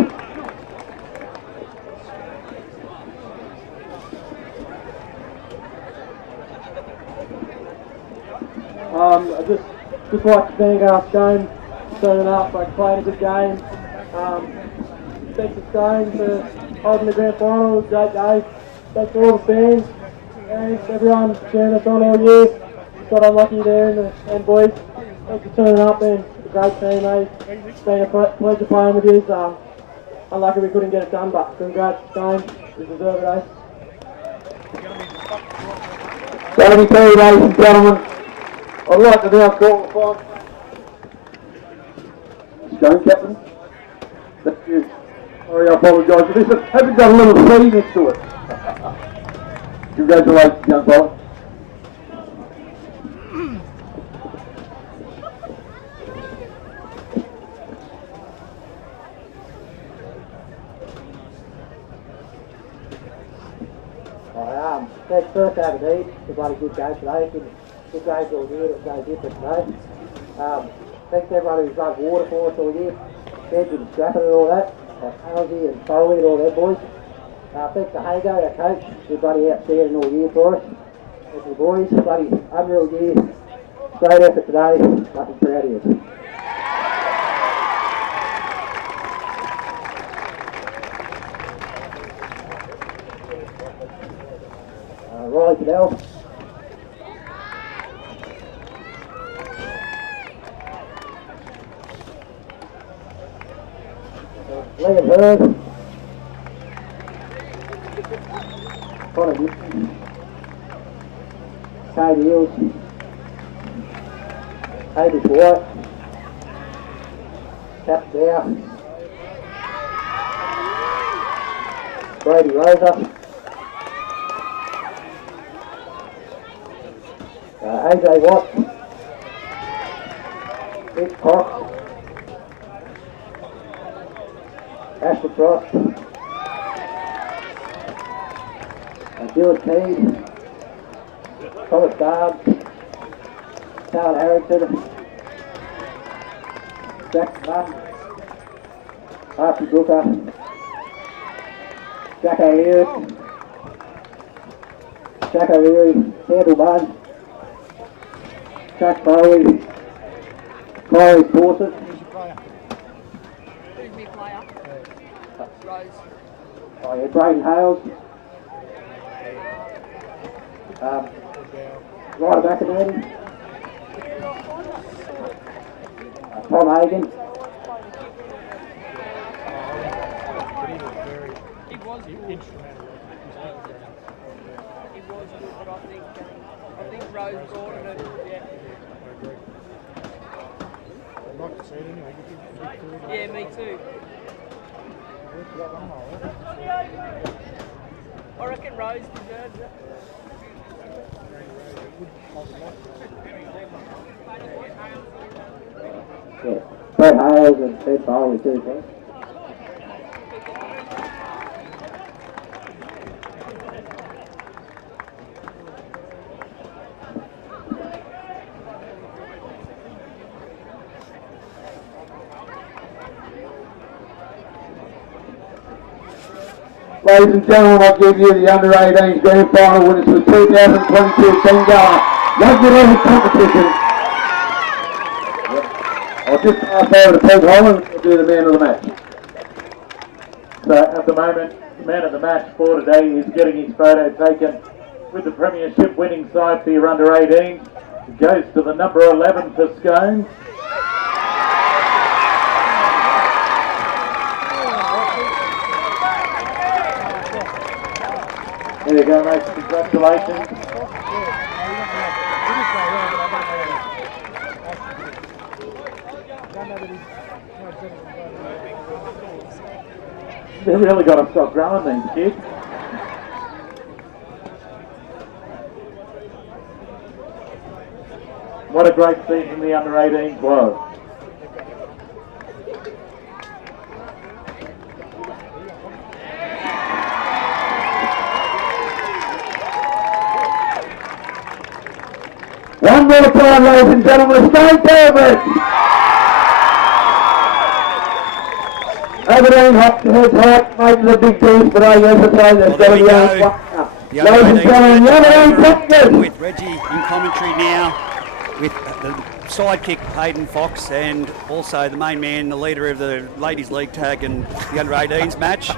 I'd just like to thank our Stone for turning up. They played a good game. Thanks to Stone for holding the grand final. It was a great day. thanks to all the fans. Thanks everyone for cheering us on all year. Got unlucky there and boys. Thanks for turning up and it's a great team, mate. It's been a pleasure playing with you. Unlucky we couldn't get it done, but congrats, Stone. You deserve it, eh? 72, ladies and gentlemen. I'd like to now call upon Scone captain. Thank you. Sorry, I apologise for this. It hasn't got a little C next to it. Congratulations, young fella. Thanks first Aberdeen. It's a bloody good game today. Good games all year. It's no different today. Thanks to everyone who's run water for us all year. Thanks to Strapping and all that. Halsey and Foley and all their boys. Thanks to Hago, our coach. He's bloody outstanding all year for us. Thank you boys. Bloody unreal year. Great effort today. Fucking proud of you. Riley Cadell. Liam Hurd. Connor Gibson. Katie Hills. Hamish White. Cap Dow. Brady Rosa. AJ Watt, Nick Cox, Ashley Cross, Stuart Keane, Thomas Darbs, Carl Harrington, Jack Munn, Archie Brooker, Jack O'Leary, Kendall Bunn, Jack Foley, Corey Fawcett. Who's your player? Rose. Oh yeah, Braden Hales. Ryder McInerney. Tom Hagan. He was instrumental. He was good, but I think Rose brought it. Yeah. I'd like to see it anyway. Yeah, me too. I reckon Rose deserves it. Yeah. Brett Hales and Ted Foley too, thanks. Ladies and gentlemen, I give you the under-18s grand final winners for the 2022 Bengala Rugby League competition. I'll just pass over to Peg Holland to do the man of the match. So at the moment, the man of the match for today is getting his photo taken with the premiership winning side for your under-18s. It goes to the number 11 for Scone. There you go, mate. Congratulations. They've really got to stop growing, these kids. What a great season the under-18s was. One more time, ladies and gentlemen, Stone David! Aberdeen heads hot, making a big boost, but I guess it's only Well, there we go. The ladies and gentlemen, the Aberdeen Tigers! with Reggie in commentary now, with the sidekick Hayden Fox and also the main man, the leader of the Ladies League tag and the under-18s match.